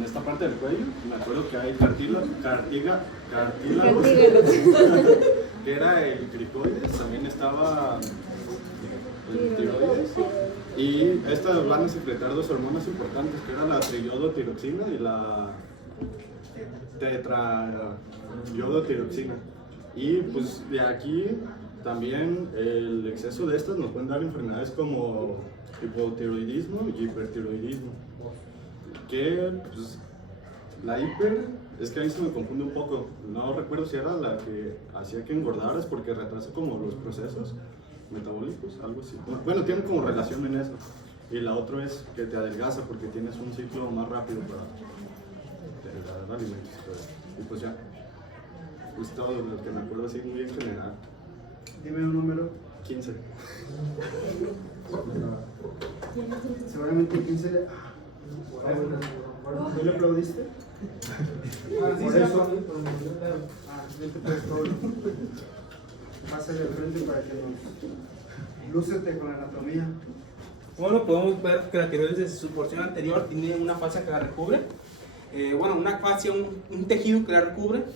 en esta parte del cuello, me acuerdo que hay cartílagos, que era el cricoides, también estaba el tiroides, y estas van a secretar dos hormonas importantes, que era la triodotiroxina y la tetraiodotiroxina. Y pues de aquí también el exceso de estas nos pueden dar enfermedades como hipotiroidismo y hipertiroidismo. Que pues, la hiper, es que ahí se me confunde un poco, no recuerdo si era la que hacía que engordaras porque retrasa como los procesos metabólicos, algo así. Bueno, tiene como relación en eso. Y la otra es que te adelgaza porque tienes un ciclo más rápido para dar alimentos. Y pues ya, es todo lo que me acuerdo así muy en general. Dime un número. 15. Seguramente 15 le... ¿Tú le aplaudiste? Por eso. Vete pues todo. Pásale al frente para que nos... Lúcete con la anatomía. Bueno, podemos ver que la tiroides desde su porción anterior tiene una fascia que la recubre. Una fascia, un tejido que la recubre.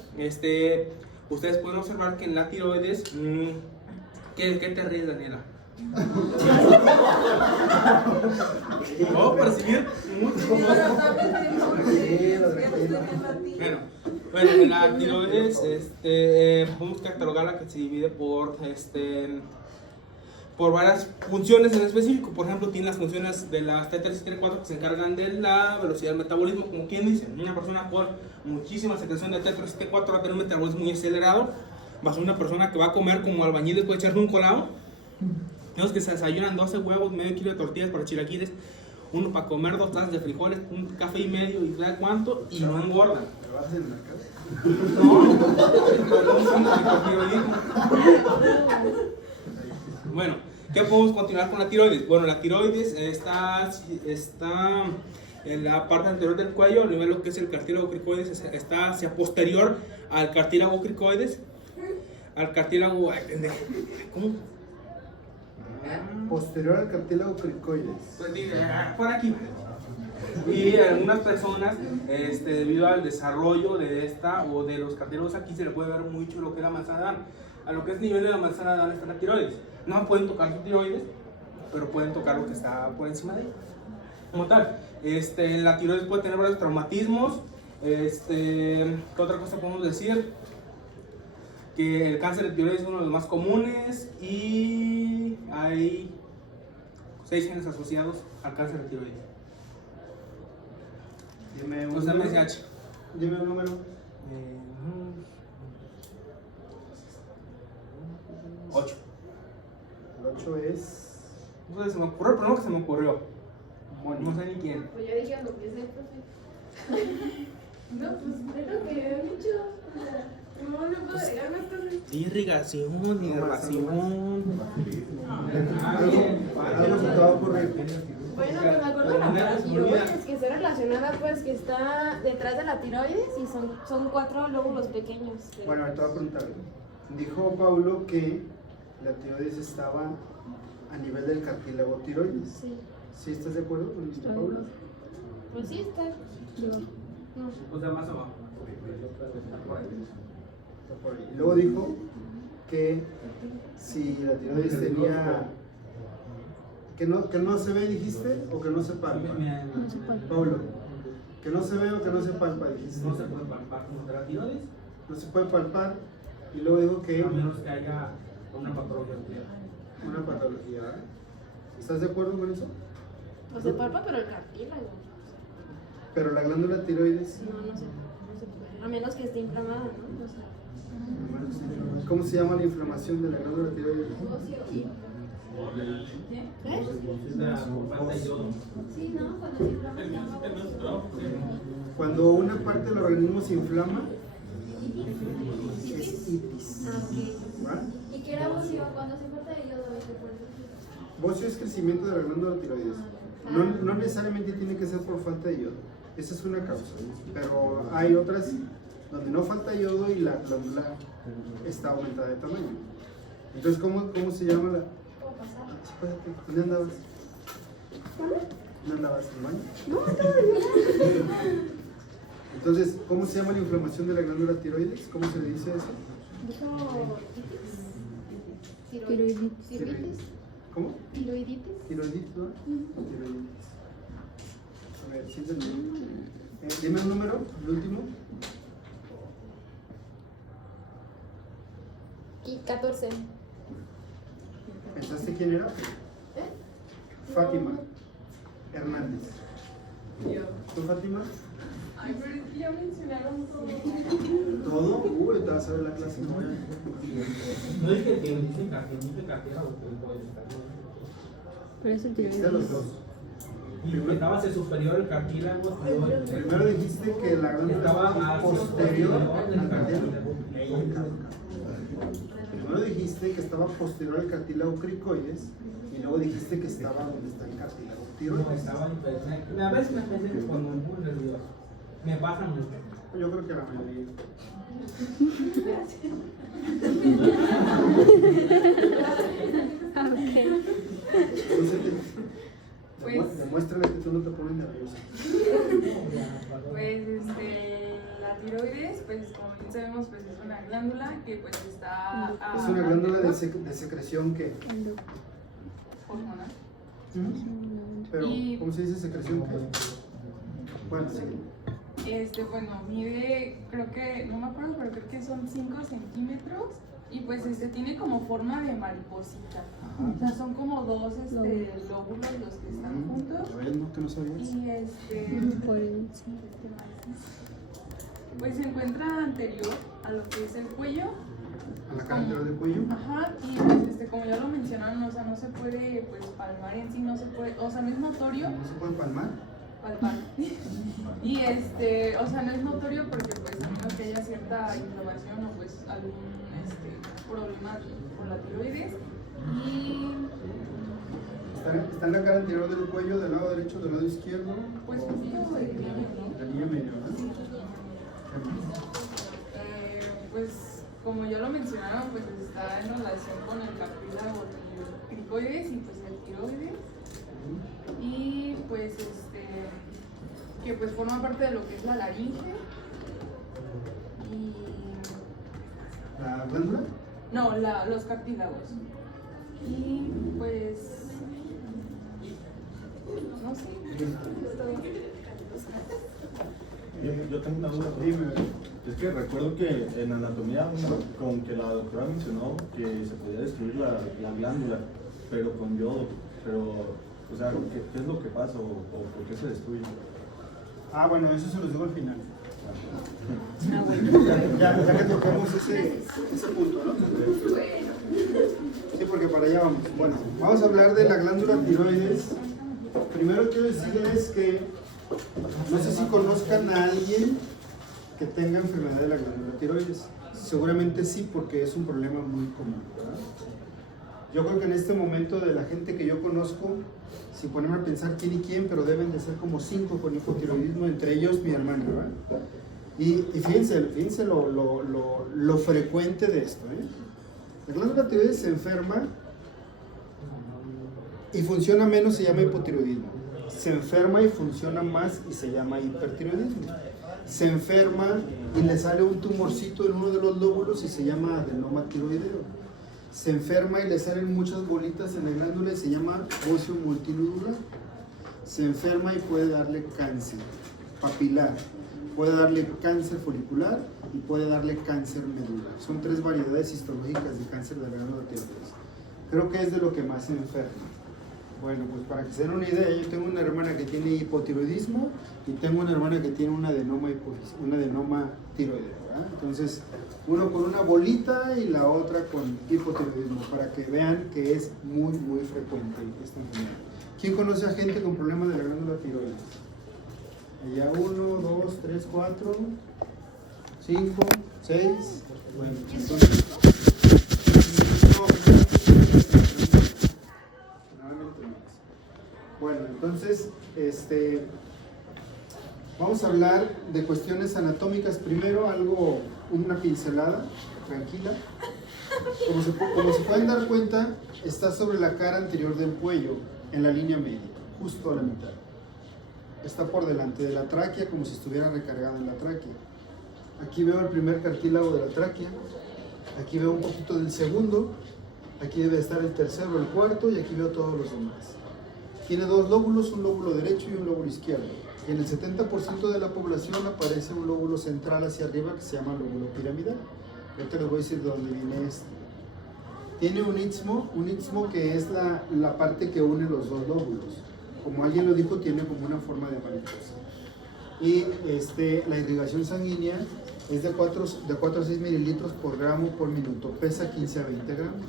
Ustedes pueden observar que en la tiroides... ¿Qué te ríes, Daniela? Puedo percibir muchas cosas. Bueno, en la tiroides podemos catalogarla que se divide por varias funciones en específico. Por ejemplo, tiene las funciones de las T3 y T4 que se encargan de la velocidad del metabolismo. Como quien dice, una persona con muchísima secreción de T3 y T4 va a tener un metabolismo muy acelerado. Va a ser una persona que va a comer como albañil después de echarle un colado. Tenemos que se desayunan 12 huevos, medio kilo de tortillas para chilaquiles, uno para comer 2 tazas de frijoles, un café y medio y ¿sabe cuánto? Y no engordan. ¿Trabajas en el mercado? Bueno, ¿qué podemos continuar con la tiroides? Bueno, la tiroides está en la parte anterior del cuello, a nivel de lo que es el cartílago cricoides, está hacia posterior al cartílago cricoides, al cartílago... ¿Cómo? Posterior al cartílago cricoides. Por aquí. Y algunas personas, debido al desarrollo de esta o de los cartílagos aquí, se le puede ver mucho lo que es la manzana de Adán. A lo que es nivel de la manzana de Adán está la tiroides. No pueden tocar su tiroides, pero pueden tocar lo que está por encima de ella. Como tal, la tiroides puede tener varios traumatismos. ¿Qué otra cosa podemos decir? Que el cáncer de tiroides es uno de los más comunes y hay 6 genes asociados al cáncer de tiroides. Dime un Los número. MSH. Dime un número. 8. El 8 es... No sé, se me ocurrió, el primero que se me ocurrió. Mónica. No sé ni quién. Pues yo dije lo que sé, profe. No, pues es lo que me han dicho. No puedo agregar más cosas. Irrigación. Algo se te va a ocurrir. Bueno, pues me acuerdo de la tiroides, que está relacionada, pues, que está detrás de la tiroides y son 4 lóbulos pequeños. Bueno, te voy a preguntar algo. Dijo Paulo que la tiroides estaba a nivel del cartílago tiroides. Sí. ¿Sí estás de acuerdo con esto, Paulo? Pues sí, está. No. O sea, más abajo. Está por ahí. Y luego dijo que si la tiroides tenía... ¿Que no se ve, dijiste? ¿O que no se palpa? Paulo, ¿que no se ve o que no se palpa, dijiste? No se puede palpar como de la tiroides, No se puede palpar. Y luego dijo que... a menos que haya una patología. Una patología. ¿Estás de acuerdo con eso? Pues se palpa, pero el cartílago. Pero la glándula tiroides... No se puede. A menos que esté inflamada, ¿no? No sé. ¿Cómo se llama la inflamación de la glándula tiroides? Sí, ¿no? Cuando se inflama. Cuando una parte del organismo se inflama, es itis. Ah, ok. ¿Va? ¿Y qué era bocio? Cuando se falta de yodo, Bocio es crecimiento de la glándula tiroides. No necesariamente tiene que ser por falta de yodo. Esa es una causa. Pero hay otras donde no falta yodo y la glándula está aumentada de tamaño. Entonces, ¿cómo se llama la...? ¿Cómo pasar? Espérate, ¿dónde andabas? ¿Dónde andabas? ¿En el baño? No, todavía. Entonces, ¿cómo se llama la inflamación de la glándula tiroides? ¿Cómo se le dice eso? Tiroiditis. ¿Cómo? Tiroiditis. Tiroiditis, ¿no? Tiroiditis. A ver, siéntate. Dime un número, el último. Y 14. ¿Pensaste quién era? Fátima Hernández. ¿Tú, Fátima? Ay, pero es que ya mencionaron todo. ¿Todo? Uy, te vas a ver la clase. No es que dice cartera o Pero es el Dijiste los dos. y estaba hacia superior el cartílago. Primero dijiste que la glándula Estaba posterior al cartílago. cartílago. Primero dijiste que estaba posterior al cartílago cricoides y luego dijiste que estaba donde está el cartílago tiroides. A veces me pensé que cuando me pongo nervioso. Me pasa mucho. Yo creo que la mayoría. Pues- Demuéstrale que tú no te pones nerviosa. Pues la tiroides, pues como bien sabemos, pues es una glándula que pues está Es una glándula de secreción que. hormonal. Pero, Y- ¿cómo se dice secreción que? Bueno, sí. Bueno, mide, creo que, no me acuerdo, pero creo que son 5 centímetros y pues tiene como forma de mariposita. O sea, son como dos lóbulos los que están juntos. A ver, ¿no? ¿Que no sabías? Y por el pues se encuentra anterior a lo que es el cuello. A la cara anterior del cuello. Ajá, y pues como ya lo mencionaron, o sea, no se puede pues palmar en sí, no se puede, o sea, no es notorio ¿No se puede palmar? palpar. Y o sea, no es notorio porque pues a menos que haya cierta inflamación o pues algún problema por la tiroides. Y Está en la cara anterior del cuello, del lado derecho, del lado izquierdo. pues justo La línea medio, ¿no? pues como ya lo mencionaron, pues está en relación con el cartílago cricoides y pues el tiroides. Y pues que pues forma parte de lo que es la laringe. Y ¿La glándula? no, los cartílagos. Y pues no sé. Yo tengo una duda. Dime. Es que recuerdo que en anatomía, como que la doctora mencionó que se podía destruir la glándula, pero con yodo. Pero, o sea, ¿qué es lo que pasa o por qué se destruye? Ah, bueno, eso se los digo al final. Ah, bueno. Ya que toquemos ese punto, ¿no? Sí, porque para allá vamos. Bueno, vamos a hablar de la glándula tiroides. Primero quiero decirles que no sé si conozcan a alguien que tenga enfermedad de la glándula tiroides. Seguramente sí, porque es un problema muy común, ¿verdad? Yo creo que en este momento de la gente que yo conozco, sin ponerme a pensar quién y quién, pero deben de ser como 5 con hipotiroidismo, entre ellos mi hermano, ¿verdad? Y fíjense lo frecuente de esto, ¿eh? La glándula tiroides se enferma y funciona menos, se llama hipotiroidismo. Se enferma y funciona más y se llama hipertiroidismo. Se enferma y le sale un tumorcito en uno de los lóbulos y se llama adenoma tiroideo. Se enferma y le salen muchas bolitas en la glándula y se llama óseo multinodular. Se enferma y puede darle cáncer papilar, puede darle cáncer folicular y puede darle cáncer medular. Son 3 variedades histológicas de cáncer de la glándula tiroides. Creo que es de lo que más se enferma. Bueno, pues para que se den una idea, yo tengo una hermana que tiene hipotiroidismo y tengo una hermana que tiene un adenoma tiroideo, ¿verdad? Entonces, uno con una bolita y la otra con hipotiroidismo, para que vean que es muy, muy frecuente esta enfermedad. ¿Quién conoce a gente con problemas de la glándula tiroides? Allá 1, 2, 3, 4, 5, 6. Bueno, entonces. Bueno, entonces, vamos a hablar de cuestiones anatómicas. Primero, una pincelada, tranquila. Como se pueden dar cuenta, está sobre la cara anterior del cuello, en la línea media, justo a la mitad. está por delante de la tráquea, como si estuviera recargado en la tráquea. Aquí veo el primer cartílago de la tráquea, aquí veo un poquito del segundo, aquí debe estar el tercero, el cuarto, y aquí veo todos los demás. Tiene dos lóbulos, un lóbulo derecho y un lóbulo izquierdo. Y en el 70% de la población aparece un lóbulo central hacia arriba que se llama lóbulo piramidal. Ahorita les voy a decir de dónde viene este. Tiene un istmo que es la parte que une los dos lóbulos. Como alguien lo dijo, tiene como una forma de mariposa. Y la irrigación sanguínea es de 4 a 6 mililitros por gramo por minuto. Pesa 15 a 20 gramos.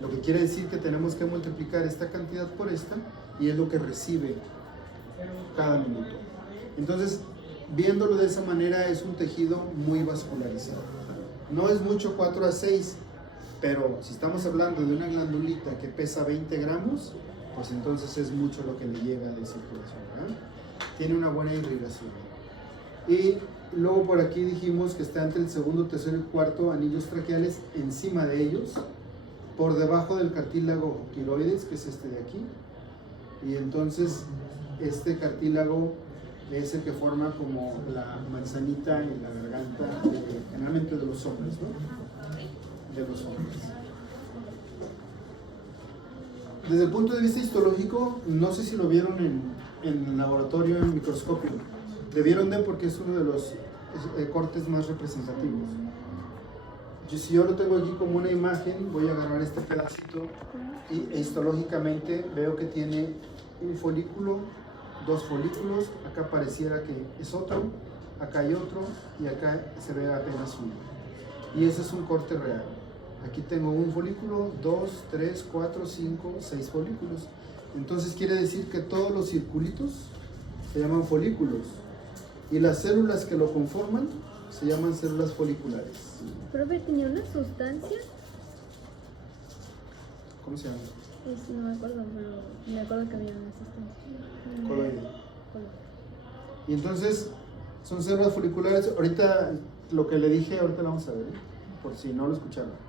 Lo que quiere decir que tenemos que multiplicar esta cantidad por esta y es lo que recibe cada minuto. Entonces, viéndolo de esa manera, es un tejido muy vascularizado. No es mucho 4 a 6, pero si estamos hablando de una glandulita que pesa 20 gramos, pues entonces es mucho lo que le llega de circulación, ¿verdad? Tiene una buena irrigación. Y luego por aquí dijimos que está entre el segundo, tercero y cuarto anillos traqueales, encima de ellos, por debajo del cartílago tiroides, que es este de aquí. Y entonces este cartílago es el que forma como la manzanita en la garganta, generalmente de los hombres, ¿no? De los hombres. Desde el punto de vista histológico, no sé si lo vieron en laboratorio, en microscopio. Debieron de, porque es uno de los cortes más representativos. Si yo lo tengo aquí como una imagen, voy a agarrar este pedacito y histológicamente veo que tiene un folículo, dos folículos, acá pareciera que es otro, acá hay otro y acá se ve apenas uno. Y ese es un corte real. Aquí tengo un folículo, 2, 3, 4, 5, 6 folículos. Entonces quiere decir que todos los circulitos se llaman folículos y las células que lo conforman se llaman células foliculares. ¿Profe, tenía una sustancia? ¿Cómo se llama? No me acuerdo, pero me acuerdo que había una sustancia. Coloide. Y entonces son células foliculares. Ahorita lo que le dije, ahorita lo vamos a ver, por si no lo escucharon.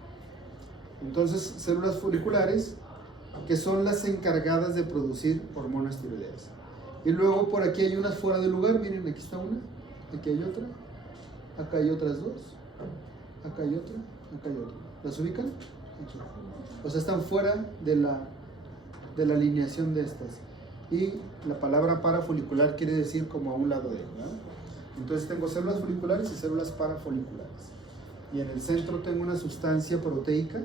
Entonces, células foliculares que son las encargadas de producir hormonas tiroideas. Y luego por aquí hay unas fuera de lugar, miren, aquí está una, aquí hay otra, acá hay otras dos, acá hay otra, acá hay otra. ¿Las ubican? Aquí. O sea, están fuera de la alineación de estas. Y la palabra parafolicular quiere decir como a un lado de él, ¿verdad? Entonces tengo células foliculares y células parafoliculares. Y en el centro tengo una sustancia proteica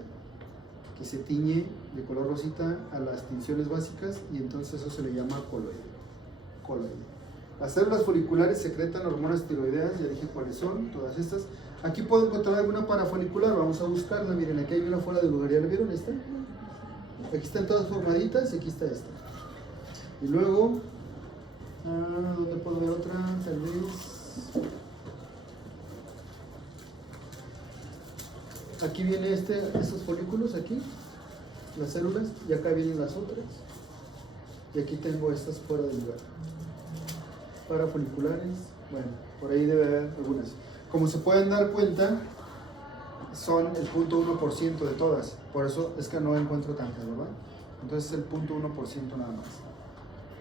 que se tiñe de color rosita a las tinciones básicas y entonces eso se le llama coloide. Las células foliculares secretan hormonas tiroideas, ya dije cuáles son, todas estas. Aquí puedo encontrar alguna parafolicular, vamos a buscarla. Miren, aquí hay una fuera de lugar, ¿ya la vieron esta? Aquí están todas formaditas y aquí está esta. Y luego, ¿dónde puedo ver otra? Tal vez. Aquí viene estos folículos, aquí, las células, y acá vienen las otras. Y aquí tengo estas fuera de lugar. Parafoliculares, bueno, por ahí debe haber algunas. Como se pueden dar cuenta, son el 0.1% de todas. Por eso es que no encuentro tantas, ¿verdad? Entonces el 0.1% nada más.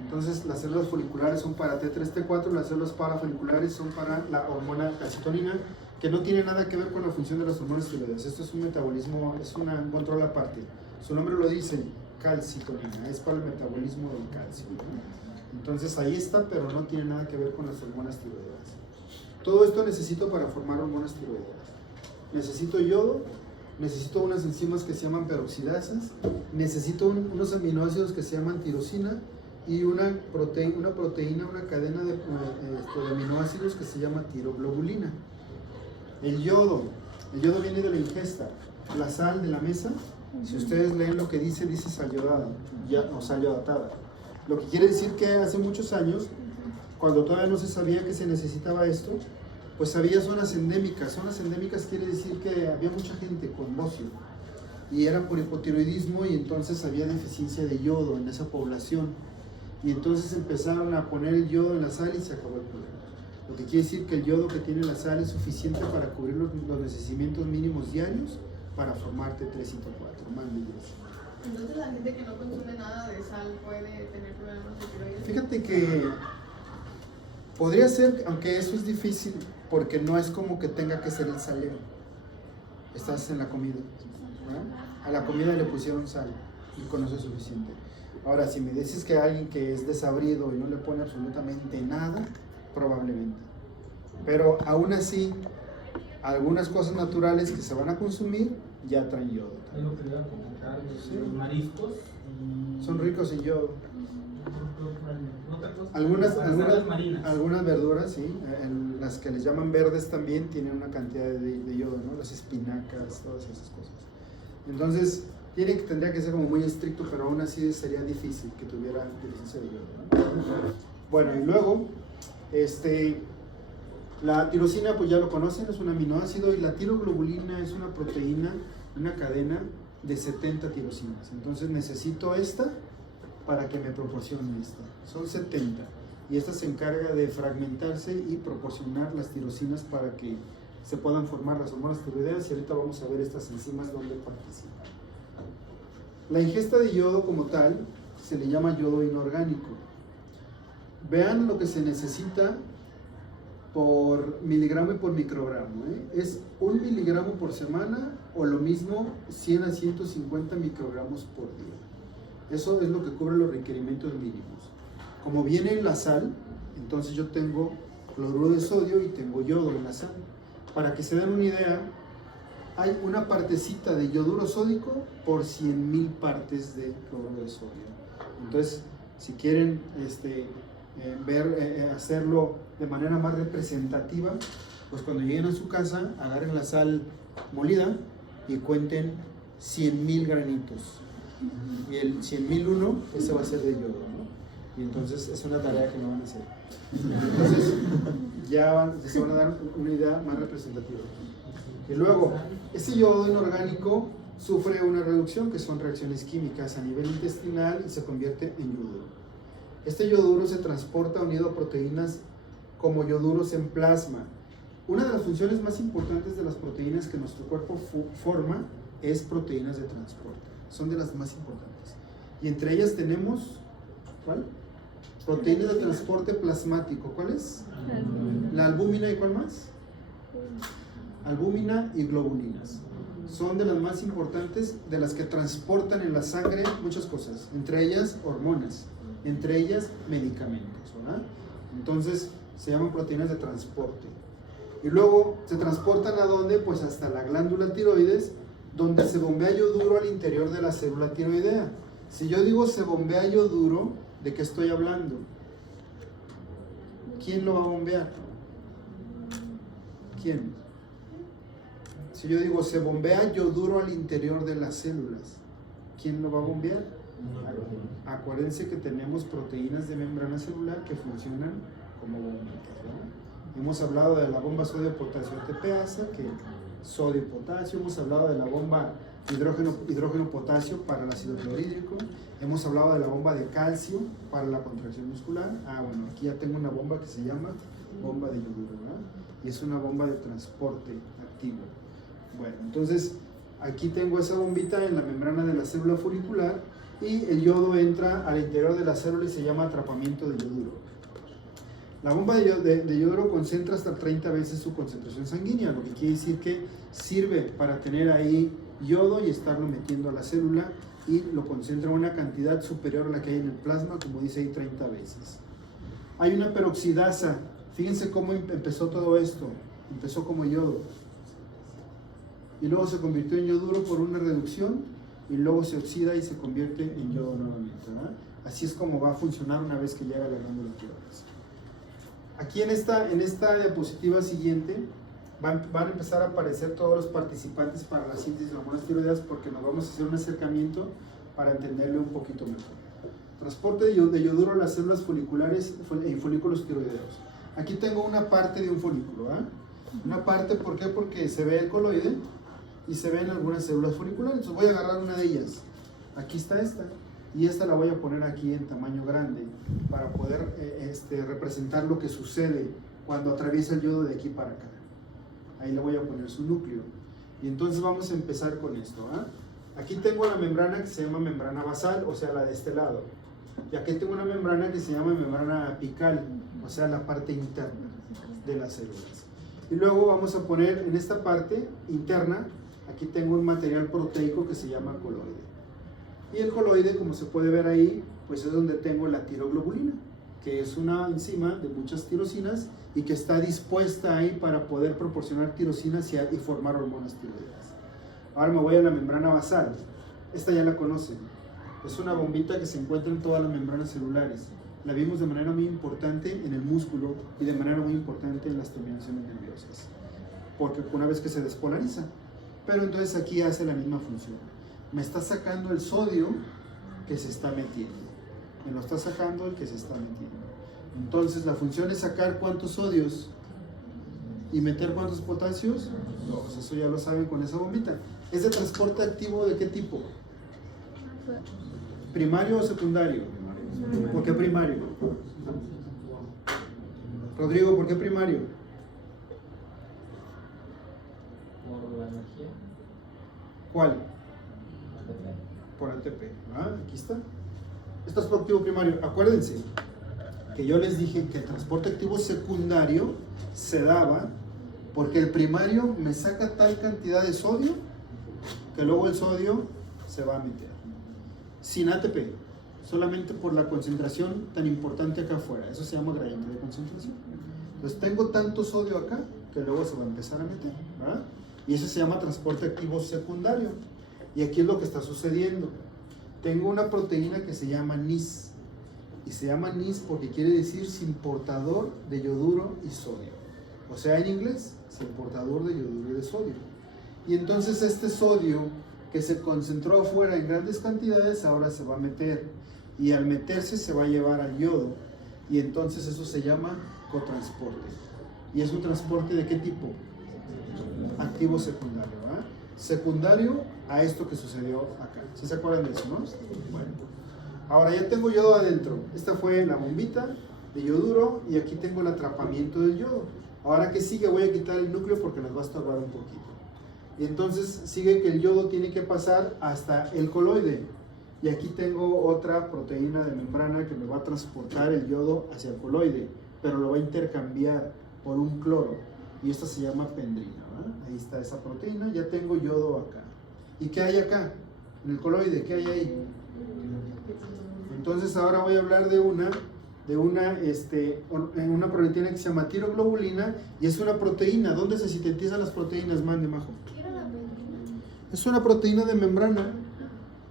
Entonces las células foliculares son para T3, T4, las células parafoliculares son para la hormona calcitonina, que no tiene nada que ver con la función de las hormonas tiroideas. Esto es un metabolismo, es un control aparte. Su nombre lo dice, calcitonina, es para el metabolismo del calcio, ¿no? Entonces ahí está, pero no tiene nada que ver con las hormonas tiroideas. Todo esto necesito para formar hormonas tiroideas. Necesito yodo, necesito unas enzimas que se llaman peroxidasas, necesito unos aminoácidos que se llaman tirosina y una proteína, una cadena de aminoácidos que se llama tiroglobulina. El yodo viene de la ingesta. La sal de la mesa, si ustedes leen lo que dice sal yodada, o sal yodatada. Lo que quiere decir que hace muchos años, cuando todavía no se sabía que se necesitaba esto, pues había zonas endémicas. Zonas endémicas quiere decir que había mucha gente con bocio y era por hipotiroidismo y entonces había deficiencia de yodo en esa población. Y entonces empezaron a poner el yodo en la sal y se acabó el problema. Lo que quiere decir que el yodo que tiene la sal es suficiente para cubrir los necesitamientos mínimos diarios para formarte T3 y T4, más belleza. Entonces la gente que no consume nada de sal puede tener problemas de tiroides. Fíjate que Podría ser, aunque eso es difícil, porque no es como que tenga que ser el salero. Estás en la comida, ¿verdad? A la comida le pusieron sal y con eso es suficiente. Ahora, si me dices que alguien que es desabrido y no le pone absolutamente nada, probablemente. Pero aún así, algunas cosas naturales que se van a consumir ya traen yodo. Es lo que le iba a comentar, Sí. los mariscos. Son ricos en yodo. Otra cosa, Algunas marinas. verduras, sí, las que les llaman verdes también tienen una cantidad de yodo, ¿no? Las espinacas, todas esas cosas. Entonces, tendría que ser como muy estricto, pero aún así sería difícil que tuviera deficiencia de yodo, ¿no? Bueno, y luego, la tirosina, pues ya lo conocen, es un aminoácido, y la tiroglobulina es una proteína, una cadena de 70 tirosinas. Entonces necesito esta para que me proporcione esta. Son 70. Y esta se encarga de fragmentarse y proporcionar las tirosinas para que se puedan formar las hormonas tiroideas, y ahorita vamos a ver estas enzimas donde participan. La ingesta de yodo como tal se le llama yodo inorgánico. Vean lo que se necesita por miligramo y por microgramo, ¿eh? Es 1 miligramo por semana, o lo mismo 100 a 150 microgramos por día. Eso es lo que cubre los requerimientos mínimos. Como viene en la sal, entonces yo tengo cloruro de sodio y tengo yodo en la sal. Para que se den una idea, hay una partecita de yoduro sódico por 100,000 partes de cloruro de sodio. Entonces, si quieren hacerlo de manera más representativa, pues cuando lleguen a su casa, agarren la sal molida y cuenten 100,000 granitos. Y el 100,001, ese va a ser de yodo, ¿no? Y entonces es una tarea que no van a hacer. Entonces ya se van a dar una idea más representativa. Y luego, ese yodo inorgánico sufre una reducción, que son reacciones químicas a nivel intestinal, y se convierte en yoduro. Este yoduro se transporta unido a proteínas como yoduros en plasma. Una de las funciones más importantes de las proteínas que nuestro cuerpo forma es proteínas de transporte. Son de las más importantes. Y entre ellas tenemos, ¿cuál? Proteínas de transporte plasmático. ¿Cuál es? La albúmina. ¿Y cuál más? Albúmina y globulinas. Son de las más importantes, de las que transportan en la sangre muchas cosas, entre ellas hormonas, entre ellas medicamentos, ¿verdad? Entonces se llaman proteínas de transporte. Y luego se transportan ¿a dónde? Pues hasta la glándula tiroides, donde se bombea yoduro al interior de la célula tiroidea. Si yo digo se bombea yoduro, ¿de qué estoy hablando? ¿Quién lo va a bombear? ¿Quién? Si yo digo se bombea yoduro al interior de las células, ¿quién lo va a bombear? Acuérdense que tenemos proteínas de membrana celular que funcionan como bombitas, ¿verdad? Hemos hablado de la bomba sodio-potasio ATPasa, que sodio-potasio. Hemos hablado de la bomba hidrógeno-potasio para el ácido clorhídrico. Hemos hablado de la bomba de calcio para la contracción muscular. Bueno, aquí ya tengo una bomba que se llama bomba de yoduro, ¿verdad? Y es una bomba de transporte activo. Bueno, entonces aquí tengo esa bombita en la membrana de la célula folicular, y el yodo entra al interior de la célula y se llama atrapamiento de yoduro. La bomba de yoduro concentra hasta 30 veces su concentración sanguínea, lo que quiere decir que sirve para tener ahí yodo y estarlo metiendo a la célula, y lo concentra en una cantidad superior a la que hay en el plasma, como dice ahí, 30 veces. Hay una peroxidasa. Fíjense cómo empezó todo esto. Empezó como yodo, y luego se convirtió en yoduro por una reducción, y luego se oxida y se convierte en yodo nuevamente, ¿verdad? Así es como va a funcionar una vez que llega a la glándula tiroides. Aquí en esta diapositiva siguiente van a empezar a aparecer todos los participantes para la síntesis de hormonas tiroideas, porque nos vamos a hacer un acercamiento para entenderlo un poquito mejor. Transporte de yoduro a las células foliculares y folículos tiroideos. Aquí tengo una parte de un folículo, ¿eh? Una parte, ¿por qué? Porque se ve el coloide y se ven algunas células foliculares. Entonces voy a agarrar una de ellas. Aquí está esta, y esta la voy a poner aquí en tamaño grande para poder representar lo que sucede cuando atraviesa el yodo de aquí para acá. Ahí le voy a poner su núcleo. Y entonces vamos a empezar con esto, ¿eh? Aquí tengo la membrana que se llama membrana basal, o sea, la de este lado. Y aquí tengo una membrana que se llama membrana apical, o sea, la parte interna de las células. Y luego vamos a poner en esta parte interna, aquí tengo un material proteico que se llama coloide. Y el coloide, como se puede ver ahí, pues es donde tengo la tiroglobulina, que es una enzima de muchas tirosinas y que está dispuesta ahí para poder proporcionar tirosinas y formar hormonas tiroideas. Ahora me voy a la membrana basal. Esta ya la conocen. Es una bombita que se encuentra en todas las membranas celulares. La vimos de manera muy importante en el músculo y de manera muy importante en las terminaciones nerviosas, porque una vez que se despolariza. Pero entonces aquí hace la misma función. Me está sacando el sodio que se está metiendo. Me lo está sacando el que se está metiendo. Entonces la función es sacar cuántos sodios y meter cuántos potasios. Dos. Eso ya lo saben con esa bombita. ¿Es de transporte activo de qué tipo? ¿Primario o secundario? ¿Por qué primario? Rodrigo, ¿por qué primario? Por la energía. ¿Cuál? ATP. Por ATP. Aquí está. Esto es por activo primario. Acuérdense que yo les dije que el transporte activo secundario se daba porque el primario me saca tal cantidad de sodio que luego el sodio se va a meter. Sin ATP, solamente por la concentración tan importante acá afuera. Eso se llama gradiente de concentración. Entonces tengo tanto sodio acá que luego se va a empezar a meter, ¿verdad? Y eso se llama transporte activo secundario. Y aquí es lo que está sucediendo. Tengo una proteína que se llama NIS. Y se llama NIS porque quiere decir sin portador de yoduro y sodio. O sea, en inglés, sin portador de yoduro y de sodio. Y entonces este sodio que se concentró afuera en grandes cantidades ahora se va a meter. Y al meterse se va a llevar al yodo. Y entonces eso se llama cotransporte. ¿Y es un transporte de qué tipo? Activo secundario, ¿verdad? Secundario a esto que sucedió acá. ¿Sí se acuerdan de eso, no? Bueno. Ahora ya tengo yodo adentro. Esta fue la bombita de yoduro y aquí tengo el atrapamiento del yodo. Ahora que sigue voy a quitar el núcleo porque nos va a estorbar un poquito. Y entonces sigue que el yodo tiene que pasar hasta el coloide. Y aquí tengo otra proteína de membrana que me va a transportar el yodo hacia el coloide, pero lo va a intercambiar por un cloro. Y esta se llama pendrina, ¿verdad? Ahí está esa proteína, ya tengo yodo acá. ¿Y qué hay acá? En el coloide, ¿qué hay ahí? Entonces ahora voy a hablar de una proteína que se llama tiroglobulina y es una proteína. ¿Dónde se sintetizan las proteínas, man de majo? Es una proteína de membrana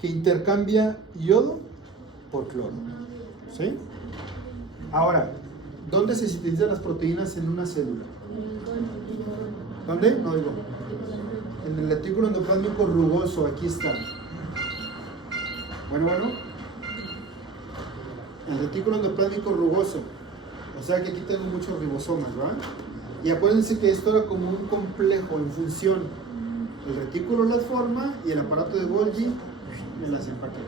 que intercambia yodo por cloro. ¿Sí? Ahora, ¿dónde se sintetizan las proteínas en una célula? ¿Dónde? No digo. En el retículo endoplásmico rugoso, aquí está. Bueno. El retículo endoplásmico rugoso. O sea que aquí tengo muchos ribosomas, ¿verdad? Y acuérdense que esto era como un complejo en función. El retículo las forma y el aparato de Golgi me las empaqueta.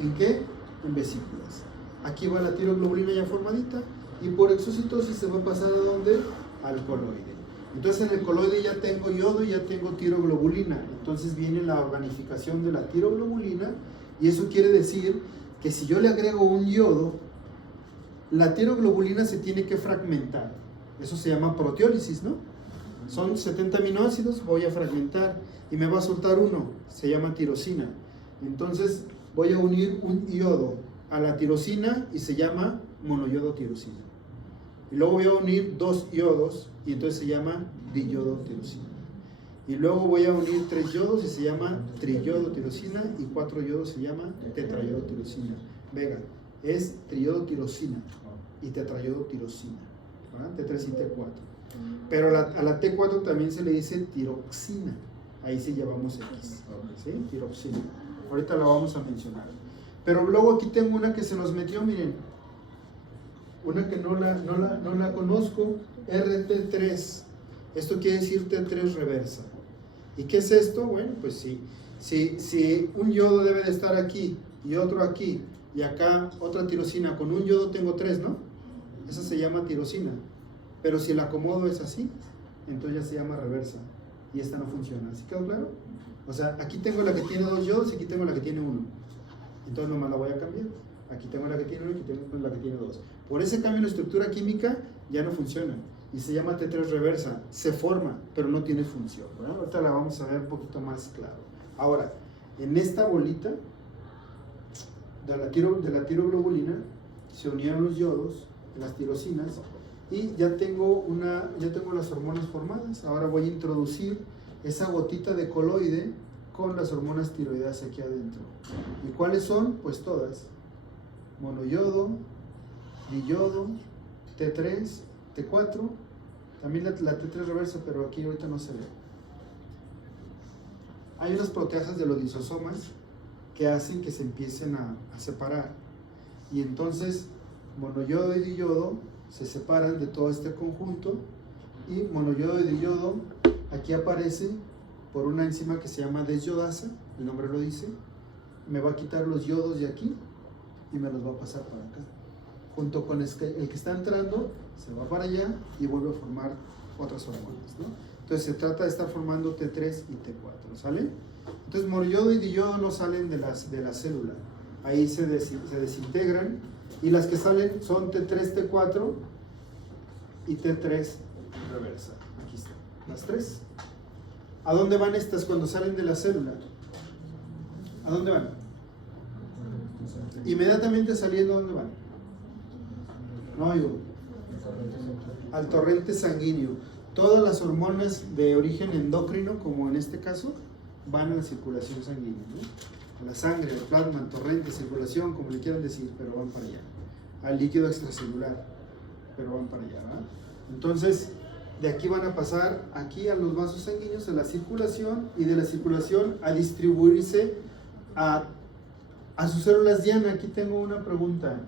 ¿En qué? En vesículas. Aquí va la tiroglobulina ya formadita y por exocitosis se va a pasar ¿a dónde? Al coloide. Entonces en el coloide ya tengo yodo y ya tengo tiroglobulina. Entonces viene la organificación de la tiroglobulina y eso quiere decir que si yo le agrego un yodo, la tiroglobulina se tiene que fragmentar. Eso se llama proteólisis, ¿no? Son 70 aminoácidos, voy a fragmentar y me va a soltar uno, se llama tirosina. Entonces voy a unir un yodo a la tirosina y se llama monoyodotirosina. Y luego voy a unir dos yodos y entonces se llama diyodotirosina. Y luego voy a unir 3 yodos y se llama triyodotirosina y 4 yodos se llama tetrayodotirosina. Vega, es triyodotirosina y tetrayodotirosina, ¿verdad? T3 y T4. Pero a la T4 también se le dice tiroxina. Ahí sí llevamos X, ¿sí? Tiroxina. Ahorita la vamos a mencionar. Pero luego aquí tengo una que se nos metió, miren. Una que no la conozco, RT3. Esto quiere decir T3 reversa. ¿Y qué es esto? Bueno, pues si un yodo debe de estar aquí y otro aquí y acá otra tirosina, con un yodo tengo 3, ¿no? Esa se llama tirosina. Pero si el acomodo es así, entonces ya se llama reversa y esta no funciona. ¿Sí quedó claro? O sea, aquí tengo la que tiene 2 yodos y aquí tengo la que tiene 1. Entonces nomás la voy a cambiar. Aquí tengo la que tiene 1 y aquí tengo la que tiene 2. Por ese cambio en estructura química ya no funciona. Y se llama T3 reversa. Se forma, pero no tiene función, ¿verdad? Ahorita la vamos a ver un poquito más claro. Ahora, en esta bolita de la tiroglobulina se unieron los yodos, las tirosinas, y ya tengo las hormonas formadas. Ahora voy a introducir esa gotita de coloide con las hormonas tiroideas aquí adentro. ¿Y cuáles son? Pues todas. Monoyodo, diyodo, T3, T4, también la T3 reversa, pero aquí ahorita no se ve. Hay unas proteasas de los lisosomas que hacen que se empiecen a separar. Y entonces monoyodo y diyodo se separan de todo este conjunto, y monoyodo y diyodo aquí aparece por una enzima que se llama desyodasa, el nombre lo dice. Me va a quitar los yodos de aquí y me los va a pasar para acá. Junto con el que está entrando, se va para allá y vuelve a formar otras hormonas, ¿no? Entonces se trata de estar formando T3 y T4, ¿sale? Entonces monoyodo y diyodo no salen de la célula. Ahí se desintegran, y las que salen son T3, T4 y T3 reversa. Aquí están, las tres. ¿A dónde van estas cuando salen de la célula? ¿A dónde van? Inmediatamente saliendo, ¿a dónde van? No oigo. Al torrente sanguíneo. Todas las hormonas de origen endocrino, como en este caso, van a la circulación sanguínea, ¿no? A la sangre, al plasma, al torrente, circulación, como le quieran decir, pero van para allá. Al líquido extracelular, pero van para allá, ¿verdad? Entonces, de aquí van a pasar aquí a los vasos sanguíneos, a la circulación, y de la circulación a distribuirse a sus células diana. Aquí tengo una pregunta.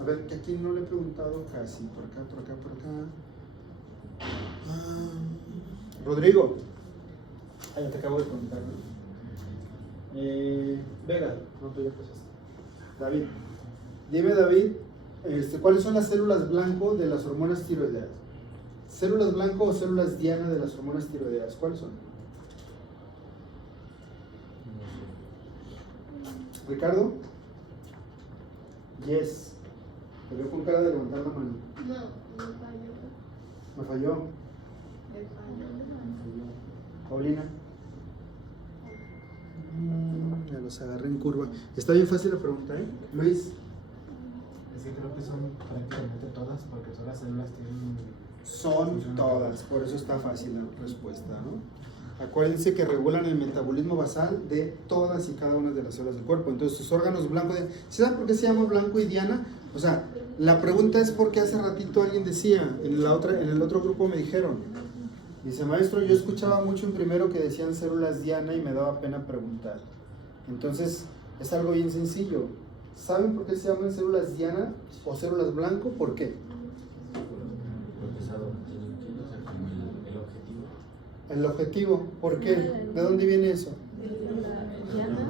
A ver, que aquí no le he preguntado casi. Por acá, por acá, por acá. Rodrigo. Ya te acabo de preguntar, ¿no? Vega. No, tú ya pasaste. David. Dime, David, ¿cuáles son las células blanco de las hormonas tiroideas? ¿Células blanco o células diana de las hormonas tiroideas? ¿Cuáles son? ¿Ricardo? Yes. Te veo con cara de levantar la mano. No, me falló. ¿Me falló? Me falló. Paulina. Me los agarré en curva. Está bien fácil la pregunta, ¿eh? Luis. Es que creo que son prácticamente todas, porque todas las células tienen... Son todas, por eso está fácil la respuesta, ¿no? Acuérdense que regulan el metabolismo basal de todas y cada una de las células del cuerpo. Entonces, sus órganos blancos... ¿Saben por qué se llama blanco y diana? O sea, la pregunta es porque hace ratito alguien decía, en el otro grupo me dijeron, dice, maestro, yo escuchaba mucho en primero que decían células diana y me daba pena preguntar. Entonces, es algo bien sencillo. ¿Saben por qué se llaman células diana o células blanco? ¿Por qué? El objetivo, ¿por qué? ¿De dónde viene eso?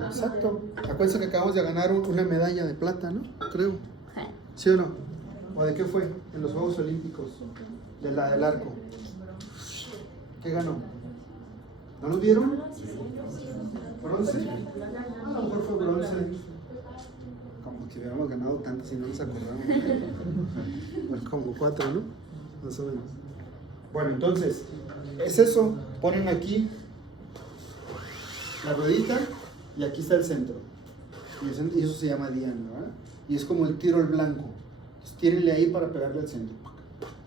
Exacto. Acuérdense que acabamos de ganar una medalla de plata, ¿no? Creo. ¿Sí o no? ¿O de qué fue? En los Juegos Olímpicos. Del arco. ¿Qué ganó? ¿No lo vieron? ¿Bronce? A lo mejor fue bronce. Como si hubiéramos ganado tantas y no nos acordamos. Bueno, como 4, ¿no? Más o menos. Bueno, entonces, es eso. Ponen aquí la ruedita y aquí está el centro. Y eso se llama diana, ¿verdad? Y es como el tiro al blanco. Entonces, tírenle ahí para pegarle al centro.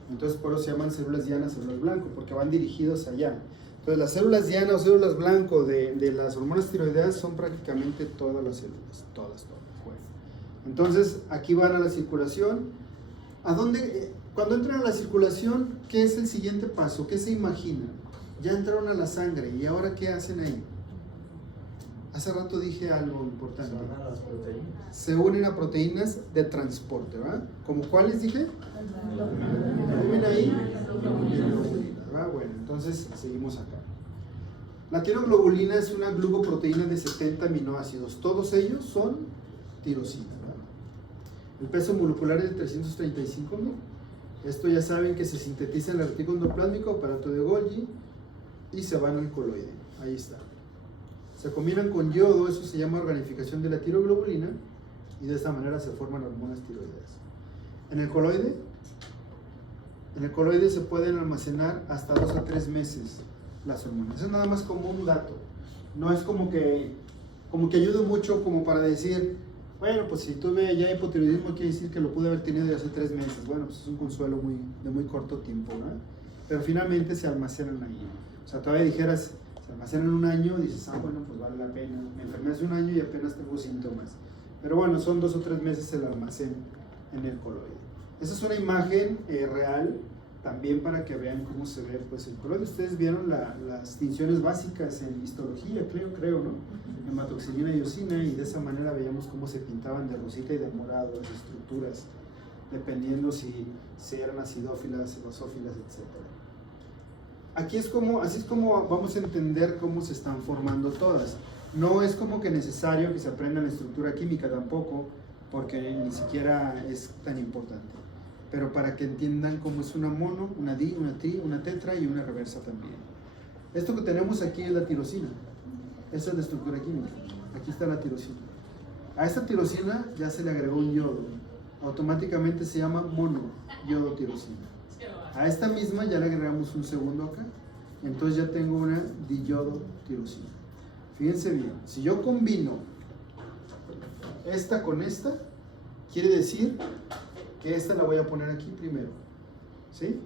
Entonces, por eso se llaman células diana, células blanco, porque van dirigidos allá. Entonces, las células diana o células blanco de las hormonas tiroideas son prácticamente todas las células. Todas. Bueno. Entonces, aquí van a la circulación. ¿A dónde? Cuando entran a la circulación, ¿qué es el siguiente paso? ¿Qué se imaginan? Ya entraron a la sangre, ¿y ahora qué hacen ahí? Hace rato dije algo importante. Se unen a proteínas de transporte, ¿verdad? ¿Como cuáles dije? ¿Ven ahí? ¿Verdad? Bueno, entonces seguimos acá. La tiroglobulina es una glucoproteína de 70 aminoácidos. Todos ellos son tirosina, ¿verdad? El peso molecular es de 335 mil. Esto ya saben que se sintetiza en el retículo endoplásmico, aparato de Golgi, y se van al coloide. Ahí está. Se combinan con yodo, eso se llama organificación de la tiroglobulina, y de esta manera se forman hormonas tiroideas. En el coloide se pueden almacenar hasta 2 a 3 meses las hormonas. Eso es nada más como un dato. No es como que ayude mucho como para decir, bueno, pues si tuve ya hipotiroidismo quiere decir que lo pude haber tenido de hace 3 meses. Bueno, pues es un consuelo de muy corto tiempo, ¿verdad? Pero finalmente se almacenan ahí. O sea, todavía dijeras, se almacenan un año, dices, bueno, pues vale la pena. Me enfermé hace un año y apenas tengo síntomas. Pero bueno, son 2 o 3 meses el almacén en el coloide. Esa es una imagen real, también para que vean cómo se ve pues, el coloide. Ustedes vieron las distinciones básicas en histología, creo, ¿no? Hematoxilina y eosina, y de esa manera veíamos cómo se pintaban de rosita y de morado las estructuras, dependiendo si eran acidófilas, basófilas, etc. Así es como vamos a entender cómo se están formando todas. No es como que necesario que se aprenda la estructura química tampoco, porque ni siquiera es tan importante. Pero para que entiendan cómo es una mono, una di, una tri, una tetra y una reversa también. Esto que tenemos aquí es la tirosina. Esa es la estructura química. Aquí está la tirosina. A esta tirosina ya se le agregó un yodo. Automáticamente se llama mono-yodo-tirosina. A esta misma ya le agregamos un segundo acá. Entonces ya tengo una diyodo-tirosina. Fíjense bien, si yo combino esta con esta, quiere decir que esta la voy a poner aquí primero, ¿sí?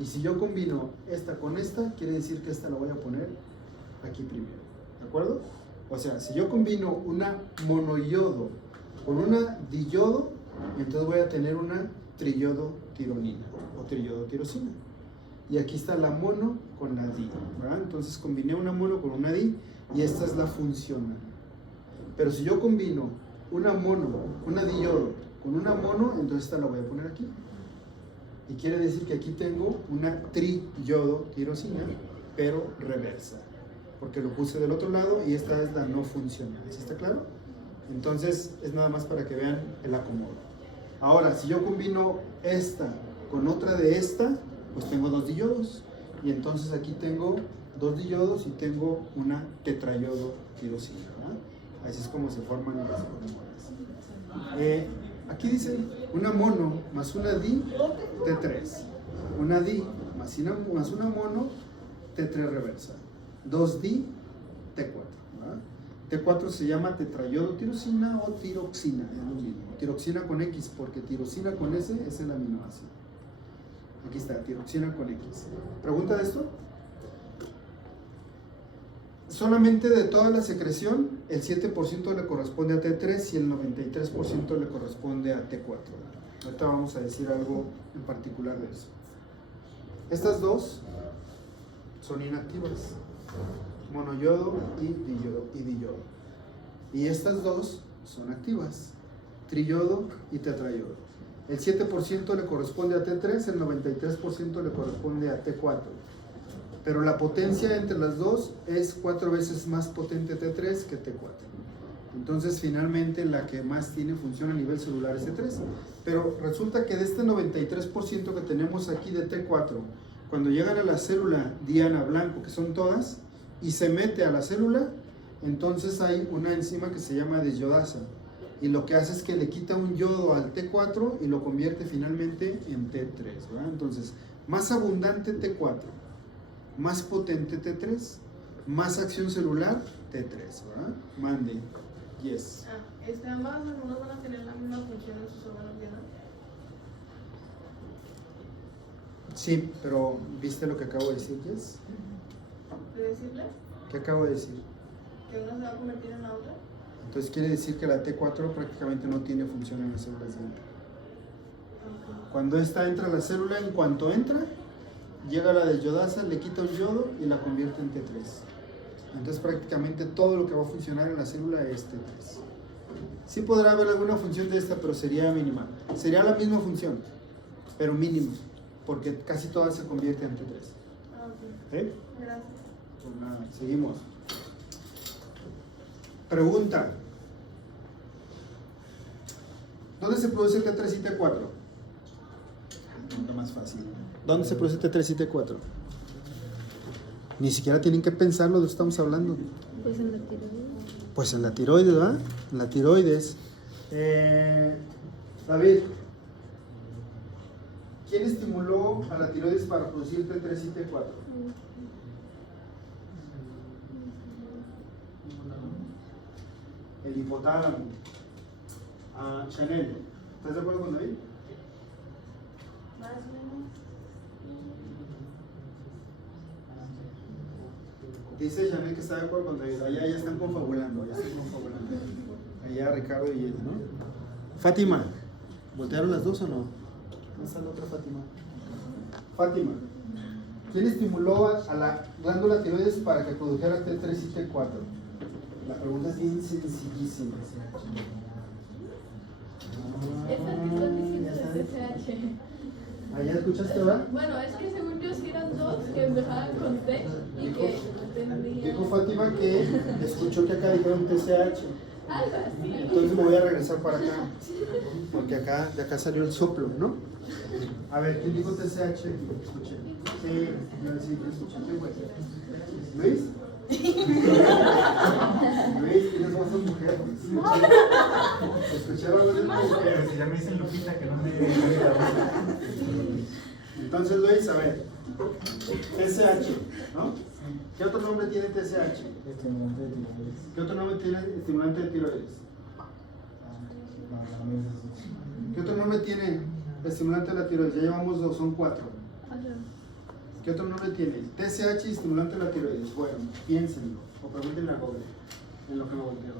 Y si yo combino esta con esta, quiere decir que esta la voy a poner aquí primero, ¿de acuerdo? O sea, si yo combino una monoyodo con una diyodo, entonces voy a tener una triyodo-tironina o triyodo-tirosina. Y aquí está la mono con la di, ¿verdad? Entonces combiné una mono con una di y esta es la funcional. Pero si yo combino una mono, una diyodo con una mono, entonces esta la voy a poner aquí. Y quiere decir que aquí tengo una triyodo-tirosina, pero reversa. Porque lo puse del otro lado y esta es la no funcional. ¿Sí está claro? Entonces es nada más para que vean el acomodo. Ahora, si yo combino esta con otra de esta, pues tengo 2 diyodos. Y entonces aquí tengo 2 diyodos y tengo una tetrayodo-tirosina, ¿verdad? Así es como se forman las hormonas. Aquí dice una mono más una di, T3. Una di más una mono, T3 reversa. 2 di, T4. ¿Verdad? T4 se llama tetrayodo-tirosina o tiroxina, es lo mismo. Tiroxina con X, porque tirosina con S es el aminoácido. Aquí está, tiroxina con X. ¿Pregunta de esto? Solamente de toda la secreción, el 7% le corresponde a T3 y el 93% le corresponde a T4. Ahorita vamos a decir algo en particular de eso. Estas dos son inactivas, monoyodo y diyodo. Y estas dos son activas, triyodo y tetrayodo. El 7% le corresponde a T3, el 93% le corresponde a T4. Pero la potencia entre las dos es 4 veces más potente T3 que T4. Entonces finalmente la que más tiene función a nivel celular es T3. Pero resulta que de este 93% que tenemos aquí de T4, cuando llegan a la célula diana blanco, que son todas, y se mete a la célula, entonces hay una enzima que se llama desyodasa. Y lo que hace es que le quita un yodo al T4 y lo convierte finalmente en T3, ¿verdad? Entonces, más abundante T4, más potente T3, más acción celular T3, ¿verdad? Mande. Yes. ¿Ambas hormonas van a tener la misma función en sus órganos diana? Sí, pero ¿viste lo que acabo de decir, Yes? ¿De decirle? ¿Qué acabo de decir? ¿Que una se va a convertir en la otra? Entonces quiere decir que la T4 prácticamente no tiene función en las células diana. Cuando esta entra a la célula, en cuanto entra, llega la desyodasa, le quita un yodo y la convierte en T3. Entonces prácticamente todo lo que va a funcionar en la célula es T3. Sí podrá haber alguna función de esta, pero sería mínima. Sería la misma función, pero mínima, porque casi todas se convierten en T3. ¿Sí? Gracias. Pues nada, seguimos. Pregunta. ¿Dónde se produce T3 y T4? Pregunta más fácil. ¿Dónde se produce T3 y T4? Ni siquiera tienen que pensar lo que estamos hablando. Pues en la tiroides. Pues en la tiroides, ¿verdad? En la tiroides. David, ¿quién estimuló a la tiroides para producir T3 y T4? El hipotálamo. Chanel, ¿estás de acuerdo con David? Más o menos. Dice Chanel que está de acuerdo con David. Allá ya están confabulando, Allá Ricardo y ella, ¿no? Fátima, ¿voltearon las dos o no? ¿Dónde está la otra Fátima? Fátima, ¿quién estimuló a la glándula tiroides para que produjera T3 y T4? La pregunta es bien sencillísima. Esta que estás diciendo de TSH. ¿Allá escuchaste, verdad? Bueno, es que según yo sí eran dos que empezaban con T y que entendían. Dijo Fátima que escuchó que acá dijeron TSH. Algo así. Entonces me voy a regresar para acá. Porque acá, de acá salió el soplo, ¿no? A ver, ¿quién dijo TSH? Escuché. Sí, yo sí, escuché. ¿Luis? Luis, tienes voz de mujer. Escuché la voz de mujer. Si ya me dicen Lupita que no me Entonces, Luis, a ver. TSH, ¿no? ¿Qué otro nombre tiene TSH? estimulante de tiroides. ¿Qué otro nombre tiene estimulante de tiroides? ¿Qué otro nombre tiene estimulante de la tiroides? Ya llevamos dos, son 4. ¿Qué otro nombre tiene? TSH y estimulante de la tiroides. Bueno, piénsenlo. O pregúntenle a Google en lo que me volteo.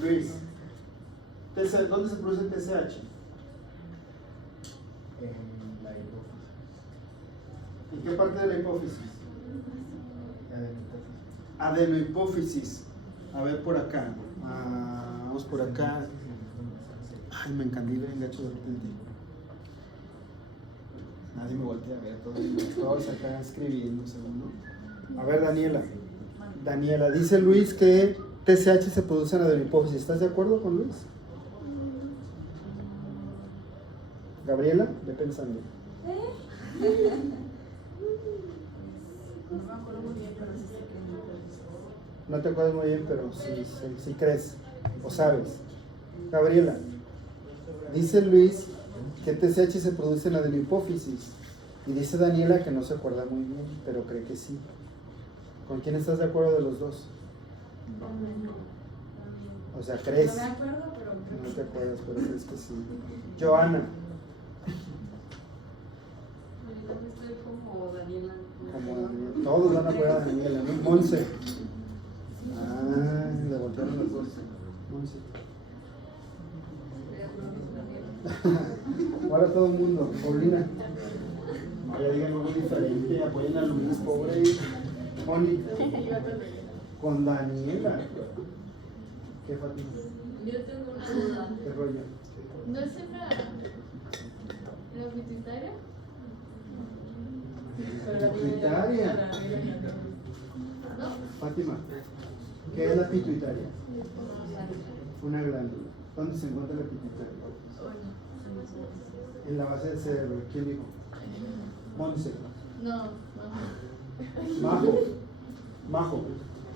Luis, ¿dónde se produce TSH? En la hipófisis. ¿En qué parte de la hipófisis? Adenohipófisis. A ver por acá. Vamos por acá. Ay, me encandila el gacho de repente. Nadie me voltea a ver, todos acá escribiéndose, ¿no? A ver, Daniela, dice Luis que TSH se produce en adenohipófisis. ¿Estás de acuerdo con Luis? Gabriela, ve pensando. No te acuerdas muy bien, pero sí crees o sabes. Gabriela, dice Luis que TSH se produce en la adenohipófisis y dice Daniela que no se acuerda muy bien, pero cree que sí. ¿Con quién estás de acuerdo de los dos? O sea, crees. No me acuerdo, pero No te acuerdas, pero crees que sí. Joana. estoy como Daniela. Como Daniela. Todos van a apoyar a Daniela, ¿no? Monse. Le voltearon los dos. Monse. Ahora todo el mundo. Paulina. No, ya digan algo diferente. Apoyen a Luis, pobre. Moni. Con Daniela. ¿Qué Fátima? Yo tengo una duda. ¿Qué rollo? ¿No es la pituitaria? Pituitaria. ¿No? Fátima. ¿Qué es la pituitaria? Una glándula. ¿Dónde se encuentra la pituitaria? En la base del cerebro. ¿Quién dijo? Monse. No. Majo.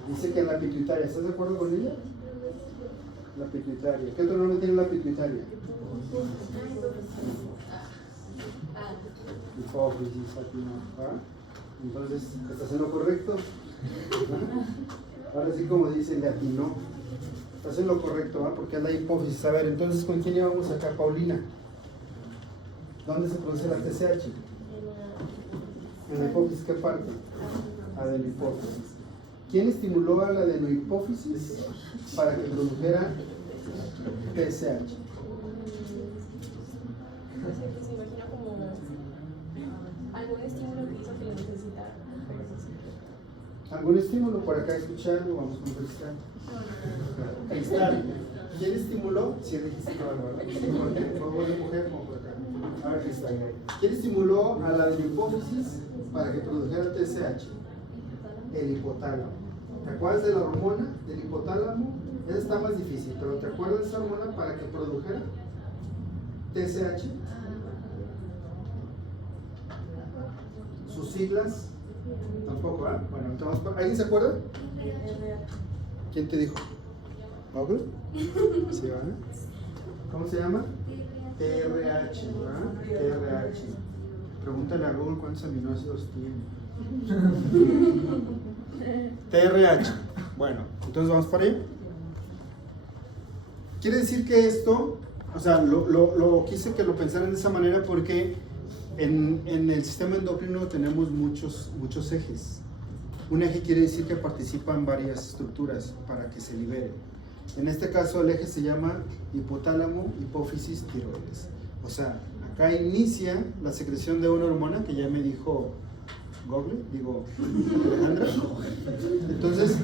Dice que en la pituitaria. ¿Estás de acuerdo con ella? La pituitaria. ¿Qué otro nombre tiene la pituitaria? Hipófisis, Fátima. Entonces, ¿estás en lo correcto? Ahora sí, como dice, le atinó. Estás en lo correcto, ¿va? Porque es la hipófisis. A ver, entonces, ¿con quién íbamos acá? Paulina. ¿Dónde se produce la TSH? En la hipófisis, ¿qué parte? Adenohipófisis. ¿Quién estimuló a la adenohipófisis para que produjera TSH? No sé, se imagina como algún estímulo que hizo que lo necesitara. ¿Algún estímulo por acá escuchando? Vamos con Cristal. Cristal, ¿quién estimuló? Sí, dijiste no, ¿verdad? Por favor, de mujer, como por acá. A ver, Cristal. ¿Quién estimuló a la adenohipófisis para que produjera TSH? El hipotálamo. ¿Te acuerdas de la hormona del hipotálamo? Esa está más difícil, pero ¿te acuerdas de esa hormona para que produjera TSH? Sus siglas tampoco, ¿ah? Bueno, entonces, ¿alguien se acuerda? ¿Quién te dijo? ¿Google? Sí, ¿verdad? ¿Cómo se llama? TRH, ¿verdad? TRH. Pregúntale a Google cuántos aminoácidos tiene. TRH. Bueno, entonces vamos para allá. Quiere decir que esto, o sea, lo quise que lo pensaran de esa manera porque en el sistema endocrino tenemos muchos ejes. Un eje quiere decir que participan varias estructuras para que se liberen. En este caso el eje se llama hipotálamo, hipófisis, tiroides. O sea, acá inicia la secreción de una hormona que ya me dijo Alejandra. Entonces,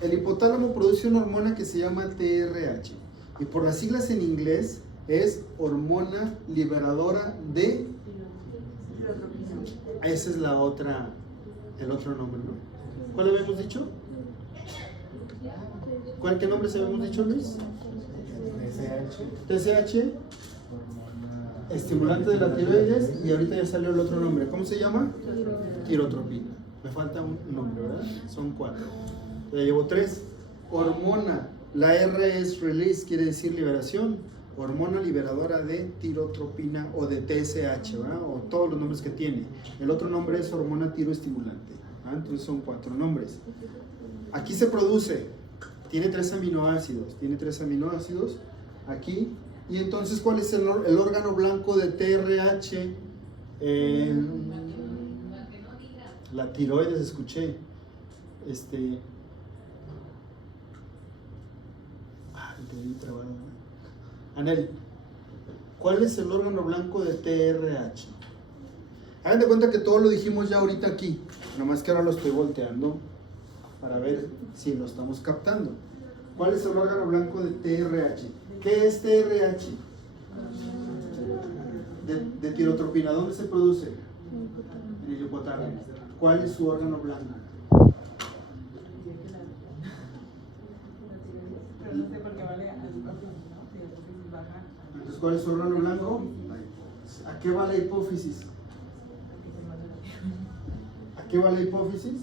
el hipotálamo produce una hormona que se llama TRH. Y por las siglas en inglés es hormona liberadora de... Esa es el otro nombre, ¿no? ¿Cuál habíamos dicho? ¿Qué nombre se habíamos dicho, Luis? TSH, estimulante de la tiroides, y ahorita ya salió el otro nombre. ¿Cómo se llama? Tirotropina. Me falta un nombre, ¿verdad? Son 4. Ya llevo 3. Hormona. La R es release, quiere decir liberación. Hormona liberadora de tirotropina o de TSH, ¿verdad? O todos los nombres que tiene. El otro nombre es hormona tiroestimulante. ¿Verdad? Entonces son 4 nombres. Aquí se produce, tiene 3 aminoácidos. Tiene 3 aminoácidos aquí. Y entonces, ¿cuál es el órgano blanco de TRH? La tiroides, escuché. Anel, ¿cuál es el órgano blanco de TRH? Hagan de cuenta que todo lo dijimos ya ahorita aquí, nomás que ahora lo estoy volteando para ver si lo estamos captando. ¿Cuál es el órgano blanco de TRH? ¿Qué es TRH? De tirotropina. ¿Dónde se produce? En el hipotálamo. ¿Cuál es su órgano blanco? Pero no sé por qué vale a la hipófisis, ¿no? Si la hipófisis baja. Entonces, ¿cuál es su órgano blanco? ¿A qué va la hipófisis? ¿A qué va la hipófisis?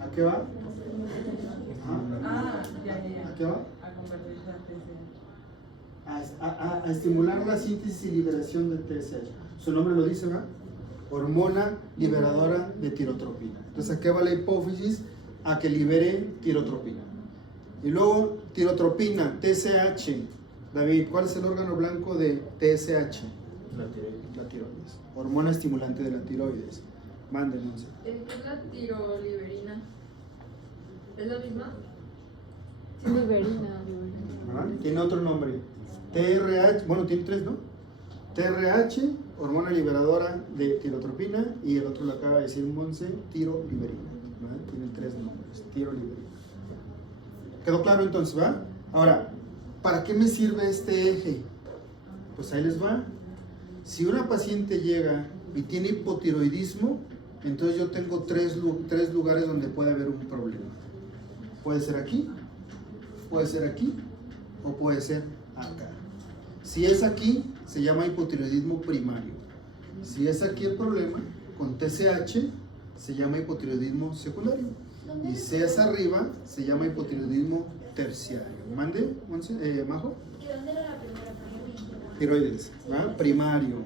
¿A qué va? Ya. ¿A qué va? A convertirse a TSH. A estimular la síntesis y liberación del TSH. Su nombre lo dice, ¿verdad? Hormona liberadora de tirotropina. Entonces, ¿a qué va la hipófisis? A que libere tirotropina. Y luego, tirotropina, TSH. David, ¿cuál es el órgano blanco de TSH? La tiroides. Hormona estimulante de la tiroides. Mándenos. ¿Qué es la tiroliberina? ¿Es la misma? Liberina. ¿Verdad? Tiene otro nombre. TRH, bueno, tiene 3, ¿no? TRH, hormona liberadora de tirotropina, y el otro lo acaba de decir Monse, tiroliberina. ¿Verdad? Tienen 3 nombres, tiroliberina. ¿Quedó claro entonces, va? Ahora, ¿para qué me sirve este eje? Pues ahí les va. Si una paciente llega y tiene hipotiroidismo, entonces yo tengo 3 lugares donde puede haber un problema. Puede ser aquí, puede ser aquí, o puede ser acá. Si es aquí, se llama hipotiroidismo primario. Si es aquí el problema, con TSH, se llama hipotiroidismo secundario. Y si es arriba, se llama hipotiroidismo terciario. ¿Mande, Majo? ¿Y dónde era la primera? Tiroides, ¿verdad? Primario.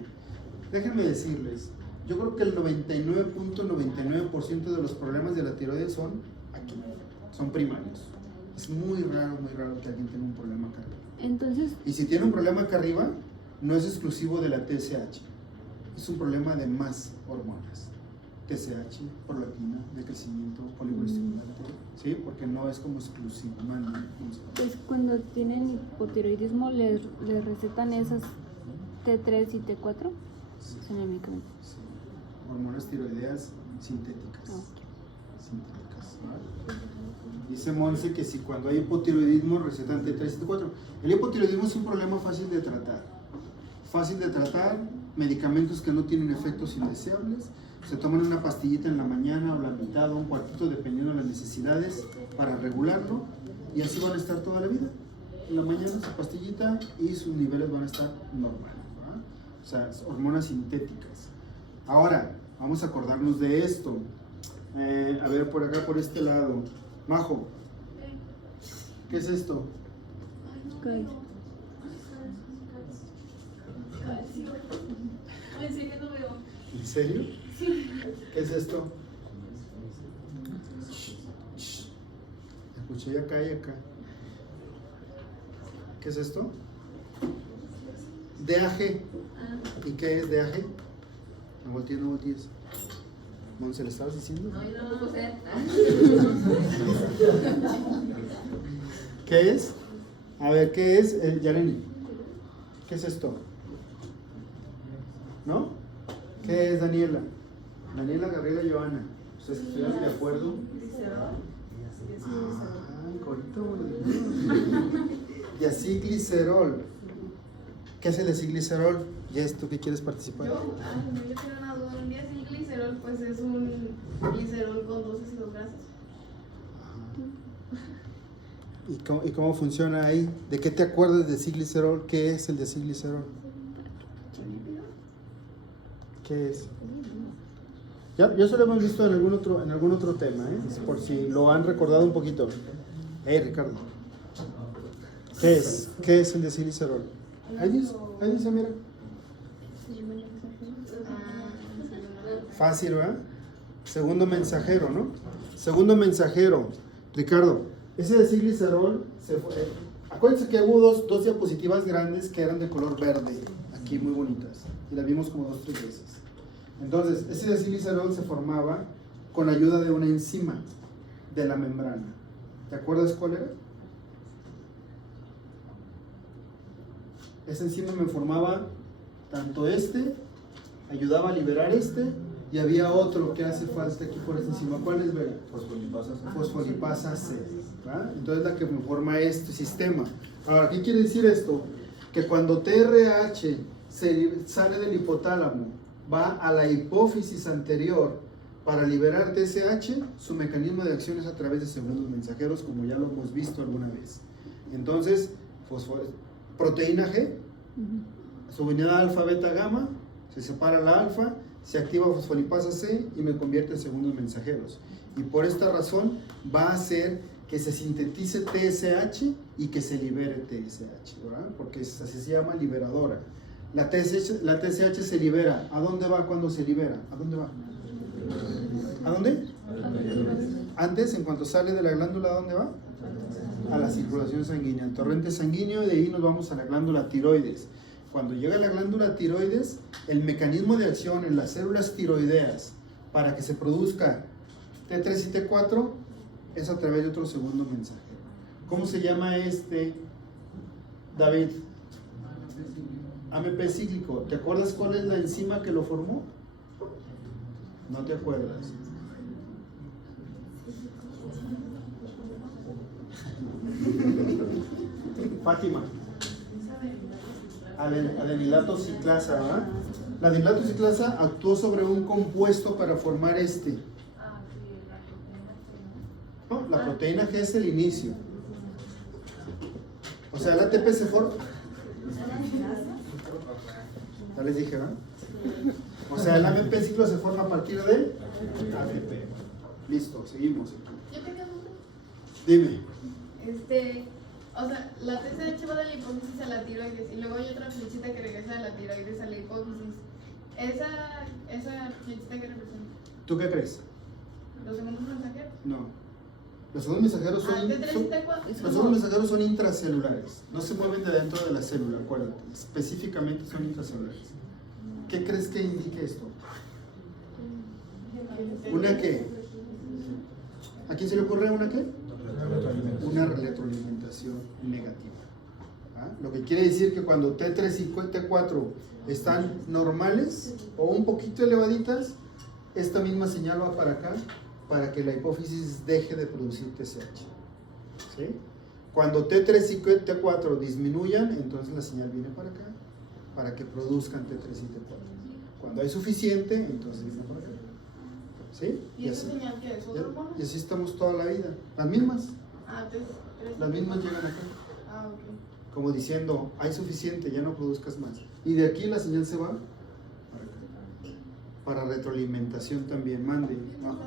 Déjenme decirles, yo creo que el 99.99% de los problemas de la tiroides son aquí, son primarios. Es muy raro que alguien tenga un problema acá arriba. Entonces, Y si tiene un problema acá arriba, no es exclusivo de la TSH, es un problema de más hormonas. TSH, prolactina, de crecimiento, poliestimulante, ¿sí? Porque no es como exclusivo. pues cuando tienen hipotiroidismo, les recetan esas T3 y T4 en el medicamento. Sí. Hormonas tiroideas sintéticas. Ok. Sintéticas, ¿vale? Dice Monse que si cuando hay hipotiroidismo recetan T3 y T4. El hipotiroidismo es un problema fácil de tratar. Fácil de tratar, medicamentos que no tienen efectos indeseables. Se toman una pastillita en la mañana o la mitad o un cuartito dependiendo de las necesidades para regularlo, y así van a estar toda la vida. En la mañana su pastillita y sus niveles van a estar normales, ¿verdad? O sea, hormonas sintéticas. Ahora, vamos a acordarnos de esto. A ver, por acá, por este lado. Majo, ¿qué es esto? Ok. calcio. En serio no veo. ¿En serio? Sí. ¿Qué es esto? Escuché acá y acá. ¿Qué es esto? DAG. ¿Y qué es DAG? No voltees, no voltees. ¿Monse, le estabas diciendo? No, yo no lo sé. ¿Qué es? A ver, ¿qué es? Yareni. ¿Qué es esto? ¿No? ¿Qué es Daniela? Daniela, Gabriela, Joana. ¿Ustedes estuvieron de acuerdo? Ah, corito. Y así glicerol. ¿Qué es el aciclicerol? Jess, ¿tú qué quieres participar? Yo tengo una duda. Un día sí, glicerol, pues es un glicerol con 2 ácidos grasos. ¿Y cómo funciona ahí? ¿De qué te acuerdas de aciclicerol? ¿Qué es el de aciclicerol? ¿Qué es? Ya se lo hemos visto en algún otro tema, ¿eh? Por si lo han recordado un poquito. Ricardo. ¿Qué es? ¿Qué es el de aciclicerol? Ahí dice, mira. Fácil, ¿verdad? Segundo mensajero, ¿no? Segundo mensajero. Ricardo, ese de aciclicerol se fue. Acuérdense que hubo dos diapositivas grandes que eran de color verde, aquí muy bonitas, y las vimos como 2 o 3 veces. Entonces, ese de aciclicerol se formaba con ayuda de una enzima de la membrana. ¿Te acuerdas cuál era? Esa enzima me formaba tanto ayudaba a liberar y había otro que hace falta aquí por esta enzima. ¿Cuál es, Vera? Fosfolipasa C. ¿verdad? Entonces la que me forma este sistema. Ahora, ¿qué quiere decir esto? Que cuando TRH sale del hipotálamo, va a la hipófisis anterior para liberar TSH, su mecanismo de acción es a través de segundos mensajeros, como ya lo hemos visto alguna vez. Entonces, proteína G, subunidad alfa, beta, gamma, se separa la alfa, se activa fosfolipasa C y me convierte en segundos mensajeros. Y por esta razón va a hacer que se sintetice TSH y que se libere TSH, ¿verdad? Porque así se llama liberadora. La TSH se libera. ¿A dónde va cuando se libera? ¿A dónde va? ¿A dónde? Antes, en cuanto sale de la glándula, ¿a dónde va? A la circulación sanguínea, al torrente sanguíneo, y de ahí nos vamos a la glándula tiroides. Cuando llega a la glándula tiroides, el mecanismo de acción en las células tiroideas para que se produzca T3 y T4 es a través de otro segundo mensajero. ¿Cómo se llama David? AMP cíclico. ¿Te acuerdas cuál es la enzima que lo formó? No te acuerdas. Fátima. Adenilato ciclasa, ¿verdad? La adenilato ciclasa actuó sobre un compuesto para formar No, la proteína G es el inicio. O sea, el ATP se forma. Ya les dije, ¿verdad? O sea, el AMP ciclo se forma a partir de ATP. Listo, seguimos. Yo tengo duda. Dime. O sea, la TSH va de la hipófisis a la tiroides y luego hay otra flechita que regresa de la tiroides a la hipófisis. ¿Esa flechita que representa? ¿Tú qué crees? ¿Los segundos mensajeros? No. Los segundos mensajeros los segundos mensajeros son intracelulares. No se mueven de dentro de la célula, acuérdate. Específicamente son intracelulares. ¿Qué crees que indique esto? ¿Una qué? ¿A quién se le ocurre una qué? Una retroalimentación negativa. ¿Ah? Lo que quiere decir que cuando T3 y T4 están normales o un poquito elevaditas, esta misma señal va para acá para que la hipófisis deje de producir TSH. ¿Sí? Cuando T3 y T4 disminuyan, entonces la señal viene para acá para que produzcan T3 y T4. Cuando hay suficiente, entonces viene para acá. ¿Sí? ¿Y esa señal qué es? ¿Otro hormona? Y así estamos toda la vida. Las mismas. T3. Las mismas llegan acá. Ok. Como diciendo, hay suficiente, ya no produzcas más. Y de aquí la señal se va para retroalimentación también. Mande. ¿No?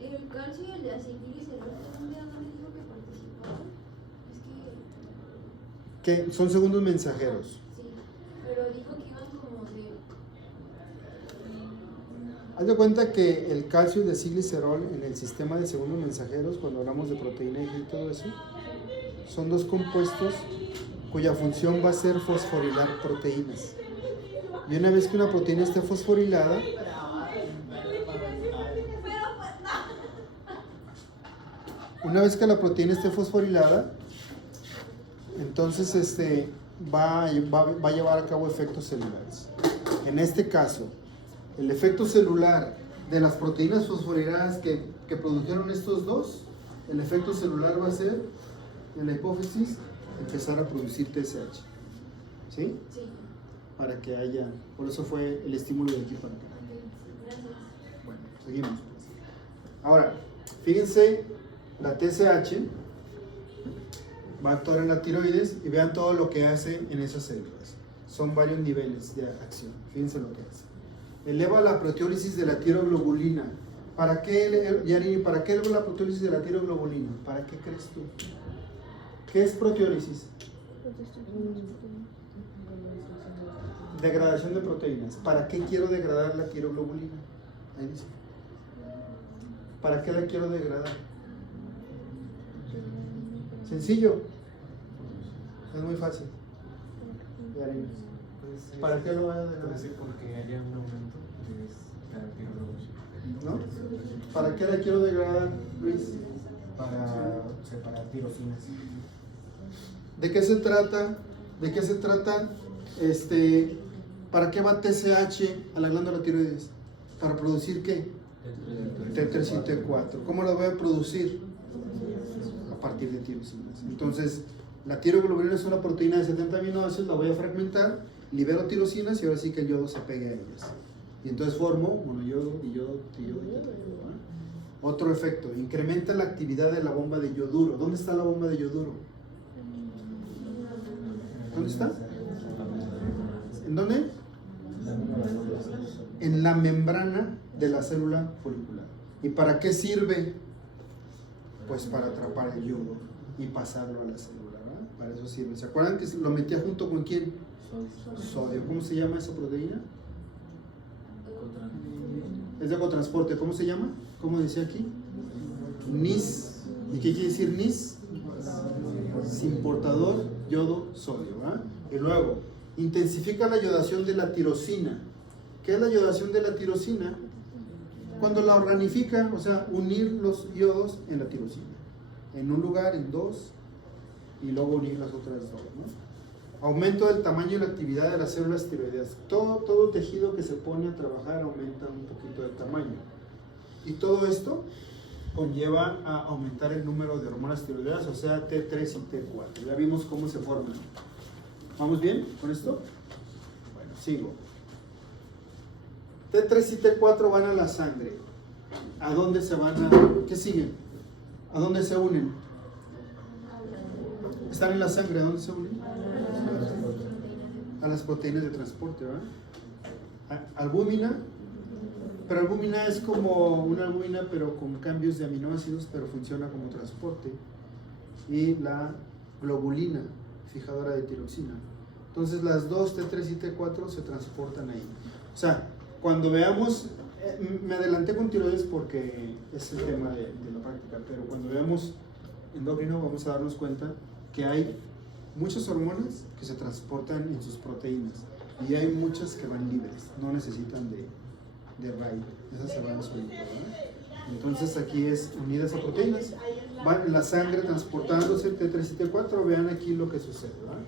El calcio y el de aciclicerol, ¿dónde dijo que participaban? Es que son segundos mensajeros. sí, pero Pero dijo que iban como de... Haz de cuenta que el calcio y el desilglicerol en el sistema de segundos mensajeros, cuando hablamos de proteína y todo eso, son dos compuestos cuya función va a ser fosforilar proteínas. Y una vez que una proteína esté fosforilada, entonces va a llevar a cabo efectos celulares. En este caso, el efecto celular de las proteínas fosforiladas que produjeron estos dos, el efecto celular va a ser, en la hipófisis, empezar a producir TSH. ¿Sí? Sí. Para que haya, por eso fue el estímulo de aquí para acá. Gracias. Bueno, seguimos. Ahora, fíjense, la TSH va a actuar en la tiroides y vean todo lo que hace en esas células. Son varios niveles de acción. Fíjense lo que hace. Eleva la proteólisis de la tiroglobulina. ¿Para qué, Yarini, para qué eleva la proteólisis de la tiroglobulina? ¿Para qué crees tú? ¿Qué es proteólisis? Degradación de proteínas. ¿Para qué quiero degradar la tiroglobulina? Ahí dice. ¿Para qué la quiero degradar? Sencillo. Es muy fácil. Yarini. ¿Para qué lo voy a degradar? Puede ser porque haya un aumento de la tiroglobulina. ¿No? ¿Para qué la quiero degradar, Luis? Para separar tirosinas. ¿De qué se trata? ¿De qué se trata? ¿Para qué va TSH a la glándula tiroides? ¿Para producir qué? T3 y T4. ¿Cómo la voy a producir? A partir de tirosinas. Entonces, la tiroglobulina es una proteína de 70 aminoácidos, la voy a fragmentar, libero tirosinas y ahora sí que el yodo se pegue a ellas. Y entonces formo monoyodo, diyodo, triyodo y tetrayodo. Otro efecto, incrementa la actividad de la bomba de yoduro. ¿Dónde está la bomba de yoduro? ¿Dónde está? ¿En dónde? En la membrana de la célula folicular. ¿Y para qué sirve? Pues para atrapar el yodo y pasarlo a la célula, ¿verdad? Para eso sirve. ¿Se acuerdan que lo metía junto con quién? Sodio. ¿Cómo se llama esa proteína? Es de ecotransporte. ¿Cómo se llama? ¿Cómo decía aquí? NIS. ¿Y qué quiere decir NIS? Sin portador yodo sodio, ¿verdad? Y luego, intensifica la iodación de la tirosina. ¿Qué es la iodación de la tirosina? Cuando la organifica, o sea, unir los yodos en la tirosina. En un lugar, en dos, y luego unir las otras dos, ¿no? Aumento del tamaño y la actividad de las células tiroideas. Todo tejido que se pone a trabajar aumenta un poquito de tamaño. Y todo esto conlleva a aumentar el número de hormonas tiroideas, o sea, T3 y T4. Ya vimos cómo se forman. ¿Vamos bien con esto? Bueno, sigo. T3 y T4 van a la sangre. ¿A dónde se van a...? ¿Qué siguen? ¿A dónde se unen? Están en la sangre. ¿A dónde se unen? A las proteínas de transporte, ¿verdad? Albúmina. Pero albúmina es como una albúmina, pero con cambios de aminoácidos, pero funciona como transporte. Y la globulina, fijadora de tiroxina. Entonces las dos, T3 y T4, se transportan ahí. O sea, cuando veamos, me adelanté con tiroides porque es el tema de la práctica, pero cuando veamos endocrino vamos a darnos cuenta que hay muchas hormonas que se transportan en sus proteínas y hay muchas que van libres, no necesitan de RAI, esas se van solitas, ¿verdad? Entonces aquí es unidas a proteínas, van en la sangre transportándose T3 y T4, vean aquí lo que sucede, ¿verdad?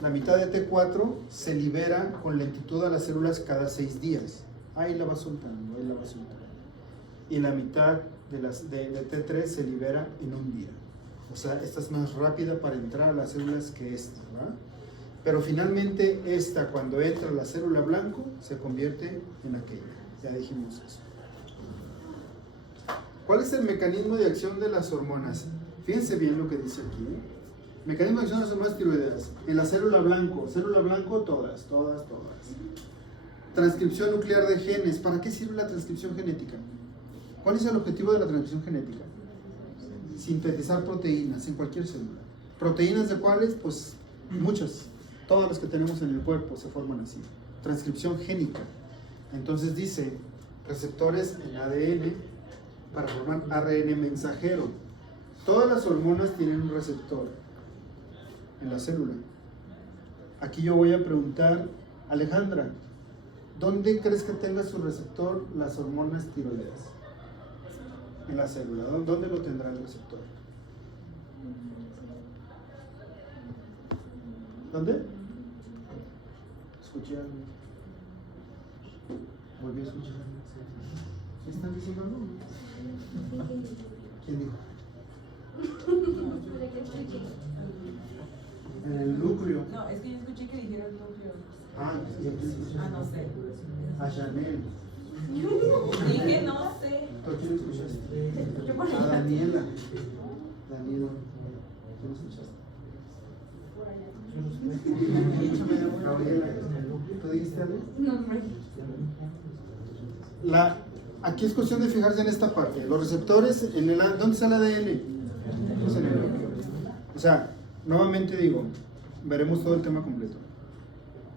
La mitad de T4 se libera con lentitud a las células cada 6 días, ahí la va soltando, y la mitad de T3 se libera en un día. O sea, esta es más rápida para entrar a las células que esta, ¿verdad? Pero finalmente esta, cuando entra a la célula blanco, se convierte en aquella. Ya dijimos eso. ¿Cuál es el mecanismo de acción de las hormonas? Fíjense bien lo que dice aquí, ¿eh? Mecanismo de acción de las hormonas tiroideas. En la célula blanco, todas. Transcripción nuclear de genes. ¿Para qué sirve la transcripción genética? ¿Cuál es el objetivo de la transcripción genética? Sintetizar proteínas en cualquier célula. ¿Proteínas de cuáles? Pues muchas. Todas las que tenemos en el cuerpo se forman así. Transcripción génica. Entonces dice, receptores en ADN para formar ARN mensajero. Todas las hormonas tienen un receptor en la célula. Aquí yo voy a preguntar, Alejandra, ¿dónde crees que tenga su receptor las hormonas tiroideas? En la célula. ¿Dónde lo tendrá el receptor? ¿Dónde? Escuché algo. Volví a escuchar. ¿Me están diciendo algo? ¿Quién dijo? En el núcleo. No, es que yo escuché que dijeron núcleo. Ah, ¿y quién escuchó? Ah, no sé. A Chanel. Dije no sé. ¿Tú a quién escuchaste? Escuché por A allá. Daniela. Daniela. ¿Quién escuchaste? Gabriela. ¿Tú dijiste algo? No, hombre. Aquí es cuestión de fijarse en esta parte. Los receptores, ¿dónde está el ADN? Pues en el núcleo. O sea, nuevamente digo, veremos todo el tema completo.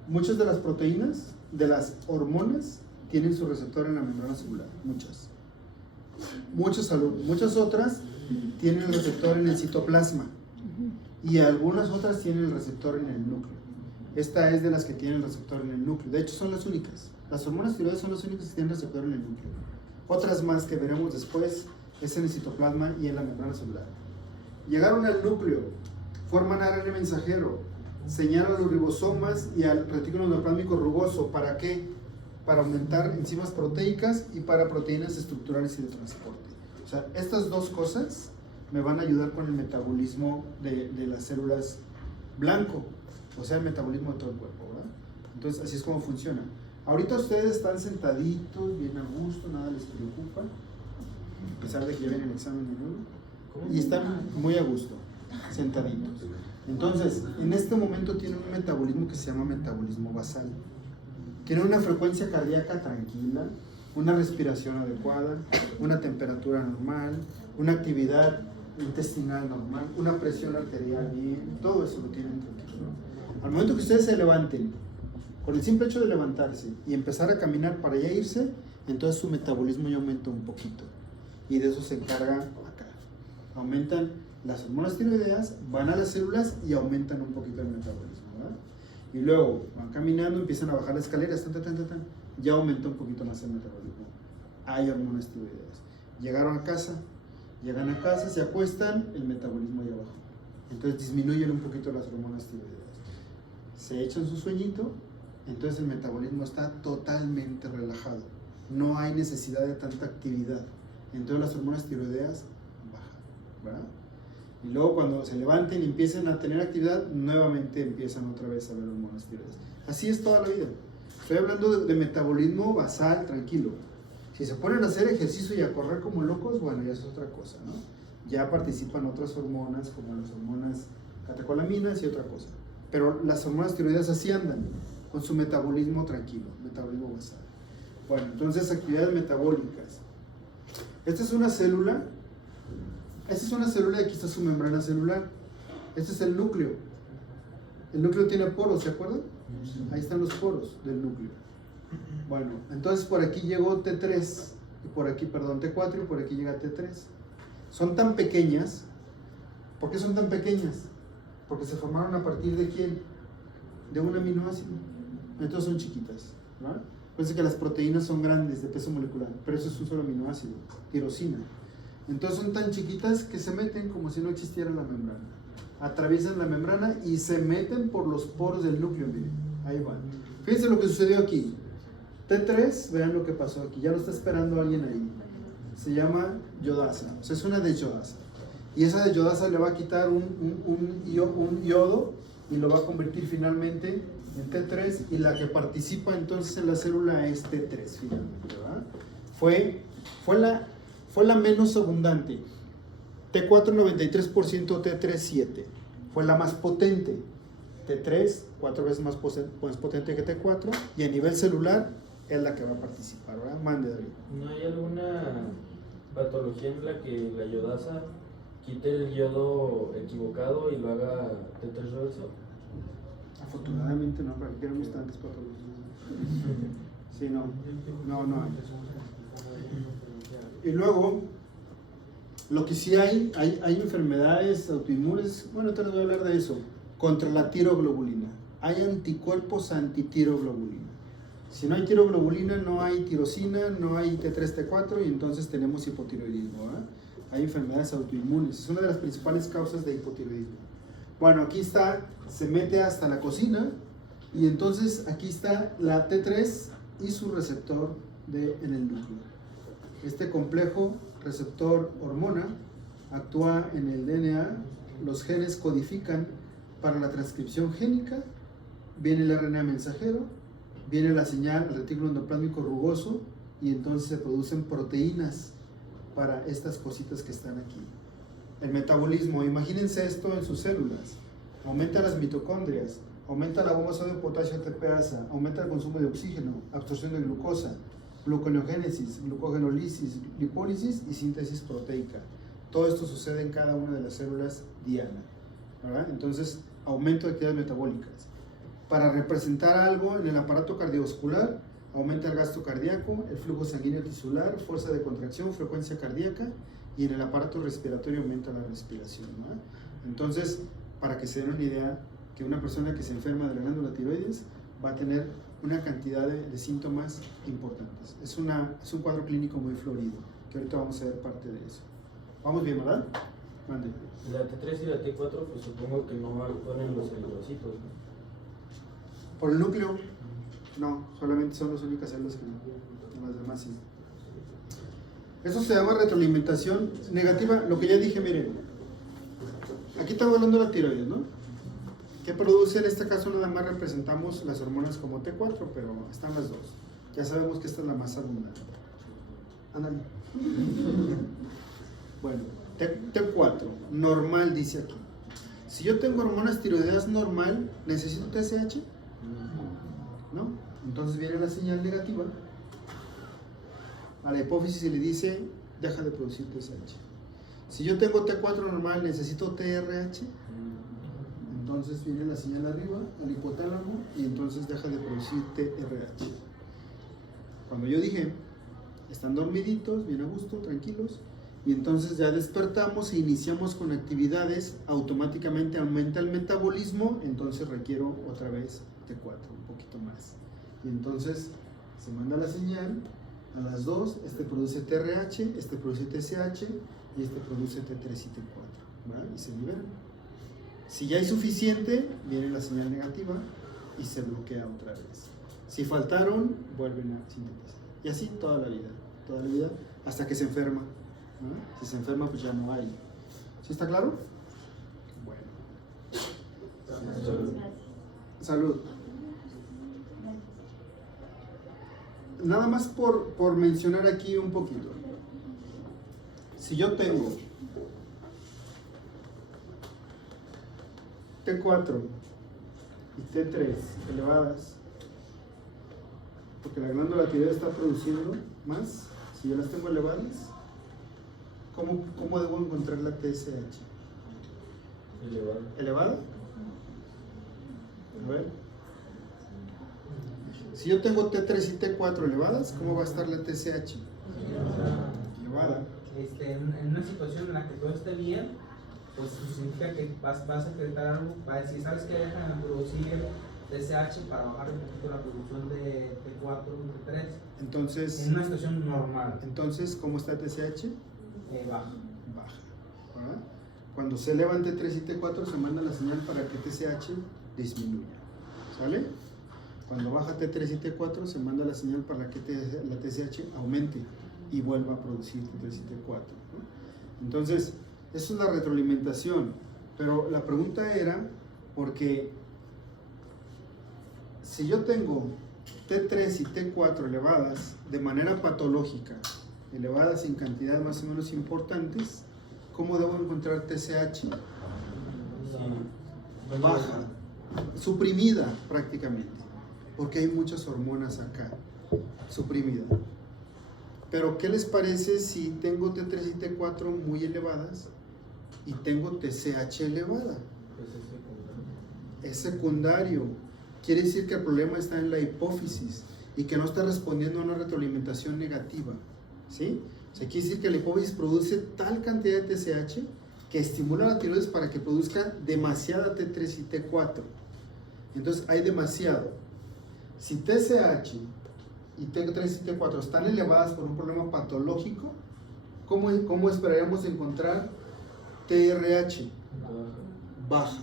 Muchas de las proteínas, de las hormonas, tienen su receptor en la membrana celular. Muchas. Muchas otras tienen el receptor en el citoplasma. Y algunas otras tienen el receptor en el núcleo. Esta es de las que tienen el receptor en el núcleo. De hecho, son las únicas. Las hormonas tiroides son las únicas que tienen receptor en el núcleo. Otras más que veremos después es en el citoplasma y en la membrana celular. Llegaron al núcleo, forman ARN mensajero, señalan a los ribosomas y al retículo endoplásmico rugoso. ¿Para qué? Para aumentar enzimas proteicas y para proteínas estructurales y de transporte. O sea, estas dos cosas me van a ayudar con el metabolismo de las células blanco, o sea, el metabolismo de todo el cuerpo, ¿verdad? Entonces, así es como funciona. Ahorita ustedes están sentaditos, bien a gusto, nada les preocupa, a pesar de que ya viene el examen de nuevo, y están muy a gusto, sentaditos. Entonces, en este momento tienen un metabolismo que se llama metabolismo basal. Tienen una frecuencia cardíaca tranquila, una respiración adecuada, una temperatura normal, una actividad intestinal normal, una presión arterial bien, todo eso lo tienen tranquilo, ¿no? Al momento que ustedes se levanten, con el simple hecho de levantarse y empezar a caminar para ya irse, entonces su metabolismo ya aumenta un poquito. Y de eso se encarga acá. Aumentan las hormonas tiroideas, van a las células y aumentan un poquito el metabolismo, ¿verdad? Y luego van caminando, empiezan a bajar las escaleras, ya aumenta un poquito más el metabolismo. Hay hormonas tiroideas. Llegaron a casa, llegan a casa, se acuestan, el metabolismo ya bajó. Entonces disminuyen un poquito las hormonas tiroideas. Se echan su sueñito, entonces el metabolismo está totalmente relajado. No hay necesidad de tanta actividad. Entonces las hormonas tiroideas bajan, ¿verdad? Y luego cuando se levanten y empiecen a tener actividad, nuevamente empiezan otra vez a ver hormonas tiroideas. Así es toda la vida. Estoy hablando de metabolismo basal, tranquilo. Si se ponen a hacer ejercicio y a correr como locos, bueno, ya es otra cosa, ¿no? Ya participan otras hormonas, como las hormonas catecolaminas y otra cosa. Pero las hormonas tiroideas así andan, con su metabolismo tranquilo, metabolismo basal. Bueno, entonces actividades metabólicas. Esta es una célula y aquí está su membrana celular. Este es el núcleo. El núcleo tiene poros, ¿se acuerdan? Ahí están los poros del núcleo. Bueno, entonces por aquí llegó T3, y por aquí, perdón, T4 y por aquí llega T3. Son tan pequeñas. ¿Por qué son tan pequeñas? Porque se formaron a partir de ¿quién? De un aminoácido. Entonces son chiquitas, ¿verdad? Parece que las proteínas son grandes de peso molecular, pero eso es un solo aminoácido, tirosina. Entonces son tan chiquitas que se meten como si no existiera la membrana. Atraviesan la membrana y se meten por los poros del núcleo, miren, ahí van. Fíjense lo que sucedió aquí. T3, vean lo que pasó aquí, ya lo está esperando alguien ahí. Se llama yodasa, o sea, es una desyodasa. Y esa desyodasa le va a quitar un yodo y lo va a convertir finalmente en T3, y la que participa entonces en la célula es T3 finalmente, ¿verdad? Fue la menos abundante. T4 93%, T3 7. Fue la más potente. T3 4 veces más potente que T4, y a nivel celular es la que va a participar, ¿verdad? Mande, David. ¿No hay alguna patología en la que la yodasa quite el yodo equivocado y lo haga T3 reverso? Afortunadamente no, para que queramos tantas patologías. Sí, no hay. Y luego, lo que sí hay enfermedades autoinmunes, bueno, te les voy a hablar de eso, contra la tiroglobulina. Hay anticuerpos antitiroglobulina. Si no hay tiroglobulina, no hay tirosina, no hay T3, T4 y entonces tenemos hipotiroidismo. Hay enfermedades autoinmunes, es una de las principales causas de hipotiroidismo. Bueno, aquí está, se mete hasta la cocina y entonces aquí está la T3 y su receptor en el núcleo. Este complejo receptor hormona actúa en el DNA, los genes codifican para la transcripción génica, viene el RNA mensajero, viene la señal al retículo endoplásmico rugoso y entonces se producen proteínas para estas cositas que están aquí. El metabolismo, imagínense esto en sus células, aumenta las mitocondrias, aumenta la bomba sodio potasio ATPasa, aumenta el consumo de oxígeno, absorción de glucosa, gluconeogénesis, glucogenólisis, lipólisis y síntesis proteica. Todo esto sucede en cada una de las células diana, ¿verdad? Entonces, aumento de actividades metabólicas. Para representar algo en el aparato cardiovascular, aumenta el gasto cardíaco, el flujo sanguíneo tisular, fuerza de contracción, frecuencia cardíaca, y en el aparato respiratorio aumenta la respiración, ¿no? Entonces, para que se den una idea, que una persona que se enferma de la glándula tiroides va a tener una cantidad de síntomas importantes. Es un cuadro clínico muy florido, que ahorita vamos a ver parte de eso. ¿Vamos bien, verdad? Mande. La T3 y la T4, pues supongo que no actúan en los eritrocitos, ¿no? Por el núcleo, no, solamente son las únicas células que no, las demás sí. Eso se llama retroalimentación negativa, lo que ya dije, miren, aquí estamos hablando de la tiroides, ¿no? ¿Qué produce? En este caso nada más representamos las hormonas como T4, pero están las dos. Ya sabemos que esta es la más abundante. Ándale. Bueno, T4, normal dice aquí. Si yo tengo hormonas tiroideas normal, ¿necesito TSH? ¿No? Entonces viene la señal negativa a la hipófisis y le dice, deja de producir TSH. Si yo tengo T4 normal, ¿necesito TRH? Entonces viene la señal arriba al hipotálamo y entonces deja de producir TRH. Cuando yo dije, están dormiditos, bien a gusto, tranquilos, y entonces ya despertamos e iniciamos con actividades, automáticamente aumenta el metabolismo, entonces requiero otra vez T4, un poquito más. Y entonces se manda la señal a las dos, este produce TRH, este produce TSH y este produce T3 y T4, ¿vale? Y se liberan. Si ya hay suficiente, viene la señal negativa y se bloquea otra vez. Si faltaron, vuelven a sintetizar. Y así toda la vida, hasta que se enferma, ¿no? Si se enferma, pues ya no hay. ¿Sí está claro? Bueno. Salud. Nada más por mencionar aquí un poquito. Si yo tengo T4 y T3 elevadas, porque la glándula tiroides está produciendo más, si yo las tengo elevadas, ¿cómo debo encontrar la TSH? ¿Elevada? A ver. Si yo tengo T3 y T4 elevadas, ¿cómo va a estar la TSH? Elevada. En una situación en la que todo esté bien, pues significa que vas a secretar algo, va a decir, ¿sabes qué? Dejan de producir TSH para bajar un poquito la producción de T4 y T3. Entonces, en una situación normal. Entonces, ¿cómo está TSH? Baja. ¿Verdad? Cuando se elevan T3 y T4 se manda la señal para que TSH disminuya. ¿Sale? Cuando baja T3 y T4 se manda la señal para que la TSH aumente y vuelva a producir T3 y T4, ¿no? Entonces, eso es la retroalimentación. Pero la pregunta era, porque si yo tengo T3 y T4 elevadas de manera patológica, elevadas en cantidades más o menos importantes, ¿cómo debo encontrar TSH? Baja, suprimida prácticamente, porque hay muchas hormonas acá, suprimida. Pero ¿qué les parece si tengo T3 y T4 muy elevadas y tengo TSH elevada? es secundario. Quiere decir que el problema está en la hipófisis y que no está respondiendo a una retroalimentación negativa, ¿sí? O sea, quiere decir que la hipófisis produce tal cantidad de TSH que estimula la tiroides para que produzca demasiada T3 y T4. Entonces hay demasiado. Si TSH y T3 y T4 están elevadas por un problema patológico, ¿cómo esperaríamos encontrar TRH? Baja.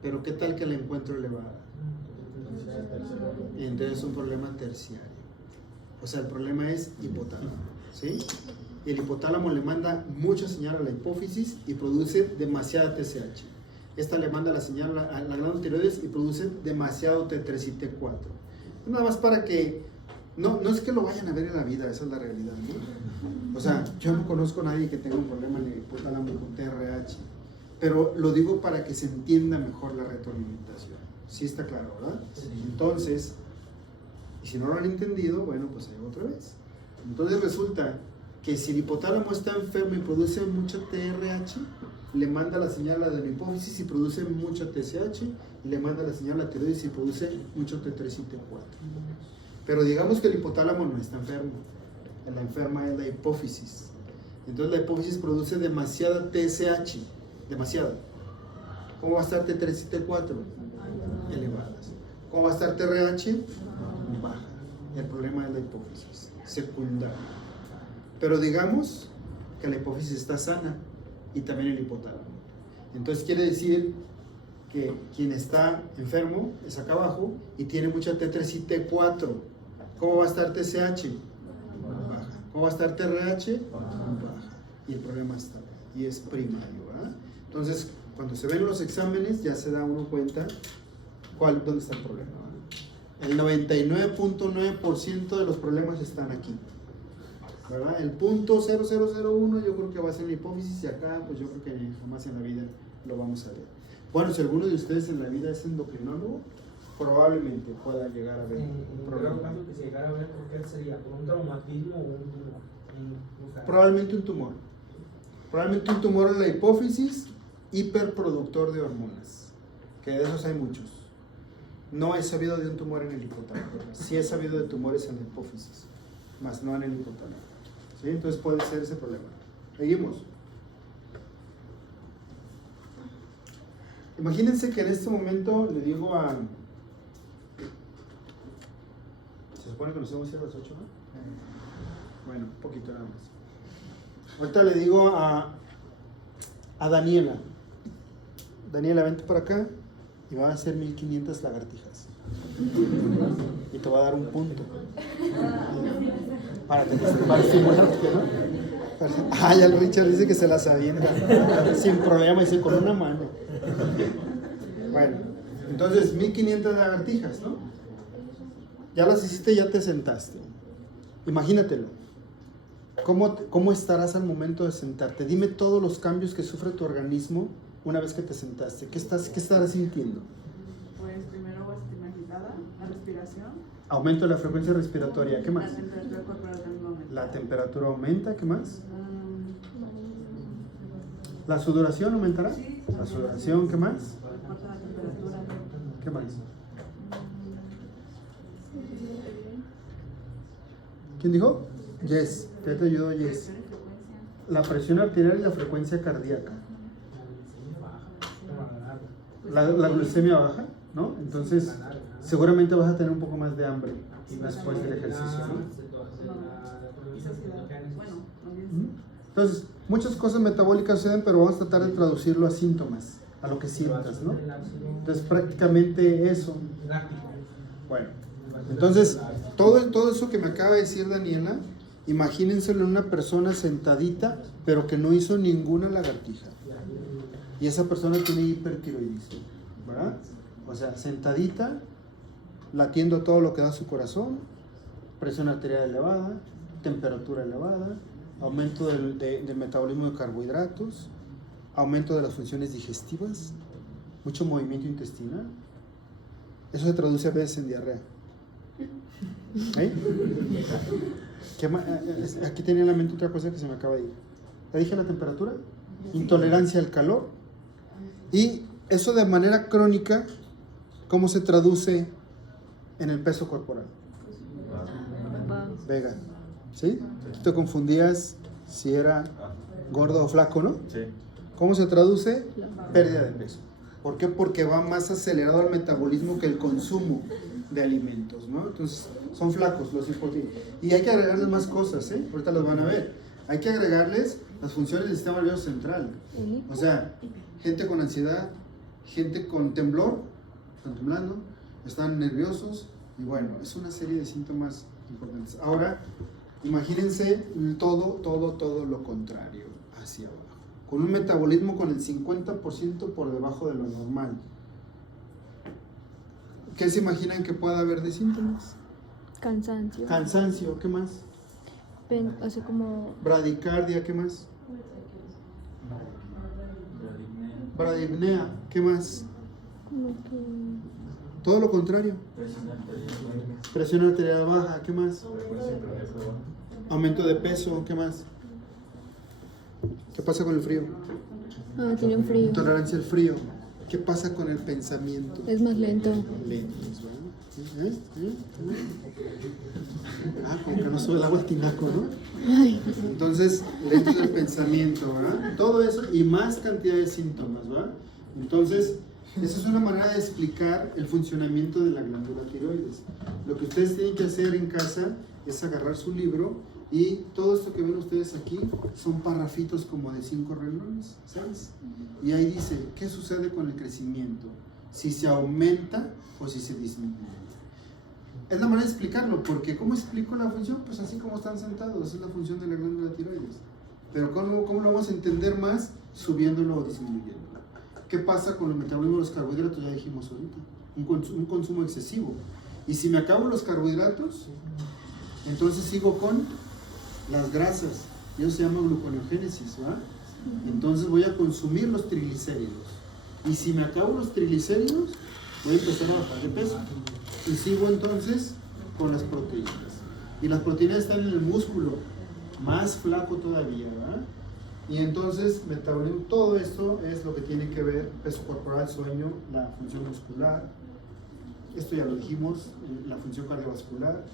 Pero ¿qué tal que la encuentro elevada? Y entonces es un problema terciario. O sea, el problema es hipotálamo, ¿sí? El hipotálamo le manda mucha señal a la hipófisis y produce demasiada TSH. Esta le manda la señal a la glándula tiroides y produce demasiado T3 y T4. Nada más para que no es que lo vayan a ver en la vida, esa es la realidad, ¿no? O sea, yo no conozco a nadie que tenga un problema en el hipotálamo con TRH, pero lo digo para que se entienda mejor la retroalimentación. Sí está claro, ¿verdad? Entonces, y si no lo han entendido, bueno, pues ahí otra vez. Entonces resulta que si el hipotálamo está enfermo y produce mucha TRH, le manda la señal a la hipófisis y produce mucha TSH, y le manda la señal a la tiroides y produce mucho T3 y T4. Pero digamos que el hipotálamo no está enfermo, la enferma es la hipófisis. Entonces la hipófisis produce demasiada TSH, demasiada. ¿Cómo va a estar T3 y T4? Elevadas. ¿Cómo va a estar TRH? Baja. El problema es la hipófisis, secundario. Pero digamos que la hipófisis está sana y también el hipotálamo. Entonces quiere decir que quien está enfermo es acá abajo y tiene mucha T3 y T4. ¿Cómo va a estar TSH? Baja. ¿Cómo va a estar TRH? Baja. Y el problema está y es primario, ¿verdad? Entonces, cuando se ven los exámenes ya se da uno cuenta dónde está el problema, ¿verdad? El 99.9% de los problemas están aquí, ¿verdad? El punto 0001 yo creo que va a ser la hipófisis y acá pues yo creo que jamás en la vida lo vamos a ver. Bueno, si alguno de ustedes en la vida es endocrinólogo, probablemente pueda llegar a ver un problema. En caso que se llegara a ver, ¿por qué sería? ¿Por un traumatismo o un tumor? Probablemente un tumor. Probablemente un tumor en la hipófisis hiperproductor de hormonas, que de esos hay muchos. No he sabido de un tumor en el hipotálamo. Sí he sabido de tumores en la hipófisis, más no en el hipotálamo. ¿Sí? Entonces puede ser ese problema. Seguimos. Imagínense que en este momento le digo a... Se supone que nos hemos ido a las 8, ¿no? Bueno, un poquito nada más. Ahorita le digo a Daniela. Daniela, vente por acá y va a hacer 1500 lagartijas. Y te va a dar un punto. Para estimularte, ¿no? Ya el Richard dice que se las avienta. Sin problema, dice con una mano. Bueno, entonces 1500 lagartijas, ¿no? Ya las hiciste, ya te sentaste. Imagínatelo. ¿Cómo estarás al momento de sentarte? Dime todos los cambios que sufre tu organismo una vez que te sentaste. ¿Qué estarás sintiendo? Pues primero voy a sentirme agitada, la respiración. Aumento de la frecuencia respiratoria. ¿Qué más? La temperatura corporal también aumenta. La temperatura aumenta. ¿Qué más? ¿La sudoración aumentará? Sí. La sudoración. ¿Qué más? Aumenta la temperatura. ¿Qué más? ¿Quién dijo? Yes. ¿Qué te ayudó Yes? Presión y frecuencia. La presión arterial y la frecuencia cardíaca. La glucemia baja, ¿no? Entonces, seguramente vas a tener un poco más de hambre después del ejercicio, ¿no? Bueno, no bien. Entonces, muchas cosas metabólicas suceden, pero vamos a tratar de traducirlo a síntomas, a lo que sientas, ¿no? Entonces, prácticamente eso. Bueno, entonces, todo eso que me acaba de decir Daniela, imagínenselo en una persona sentadita, pero que no hizo ninguna lagartija. Y esa persona tiene hipertiroidismo, ¿verdad? O sea, sentadita, latiendo todo lo que da su corazón, presión arterial elevada, temperatura elevada, aumento del metabolismo de carbohidratos, aumento de las funciones digestivas, mucho movimiento intestinal. Eso se traduce a veces en diarrea. ¿Eh? Aquí tenía en la mente otra cosa que se me acaba de ir. ¿Ya dije la temperatura? Intolerancia al calor. Y eso de manera crónica, ¿cómo se traduce en el peso corporal? Vega. ¿Sí? Tú te confundías si era gordo o flaco, ¿no? Sí. ¿Cómo se traduce? Pérdida de peso. ¿Por qué? Porque va más acelerado el metabolismo que el consumo de alimentos, ¿no? Entonces, son flacos los hipotiroides. Y hay que agregarles más cosas, ¿eh? Ahorita los van a ver. Hay que agregarles las funciones del sistema nervioso central. O sea, gente con ansiedad, gente con temblor, están temblando, están nerviosos, y bueno, es una serie de síntomas importantes. Ahora, imagínense todo lo contrario hacia abajo. Con un metabolismo con el 50% por debajo de lo normal. ¿Qué se imaginan que pueda haber de síntomas? Cansancio. Cansancio, ¿qué más? Así como Bradicardia, ¿qué más? Bradipnea, ¿qué más? como que Todo lo contrario. Presión arterial baja, ¿qué más? Aumento de peso, ¿qué más? ¿Qué pasa con el frío? tienen frío. Intolerancia al frío. ¿Qué pasa con el pensamiento? Es más lento. Lentos, ¿verdad? Como que no sube el agua al tinaco, ¿no? Ay, Entonces, lentos del pensamiento, ¿verdad? Todo eso y más cantidad de síntomas, ¿verdad? Entonces, esa es una manera de explicar el funcionamiento de la glándula tiroides. Lo que ustedes tienen que hacer en casa es agarrar su libro y todo esto que ven ustedes aquí son parrafitos como de 5 renglones, ¿sabes? Y ahí dice, ¿qué sucede con el crecimiento? Si se aumenta o si se disminuye. Es la manera de explicarlo, porque ¿cómo explico la función? Pues así como están sentados, es la función de la glándula tiroides. Pero ¿cómo lo vamos a entender más? Subiéndolo o disminuyéndolo. ¿Qué pasa con el metabolismo de los carbohidratos? Ya dijimos ahorita, un consumo excesivo. Y si me acabo los carbohidratos, entonces sigo con las grasas, y eso se llama gluconeogénesis, ¿verdad? Entonces voy a consumir los triglicéridos. Y si me acabo los triglicéridos, voy a empezar a bajar de peso. Y sigo entonces con las proteínas. Y las proteínas están en el músculo, más flaco todavía, ¿verdad? Y entonces, metabolismo, todo esto es lo que tiene que ver, peso corporal, sueño, la función muscular, esto ya lo dijimos, la función cardiovascular,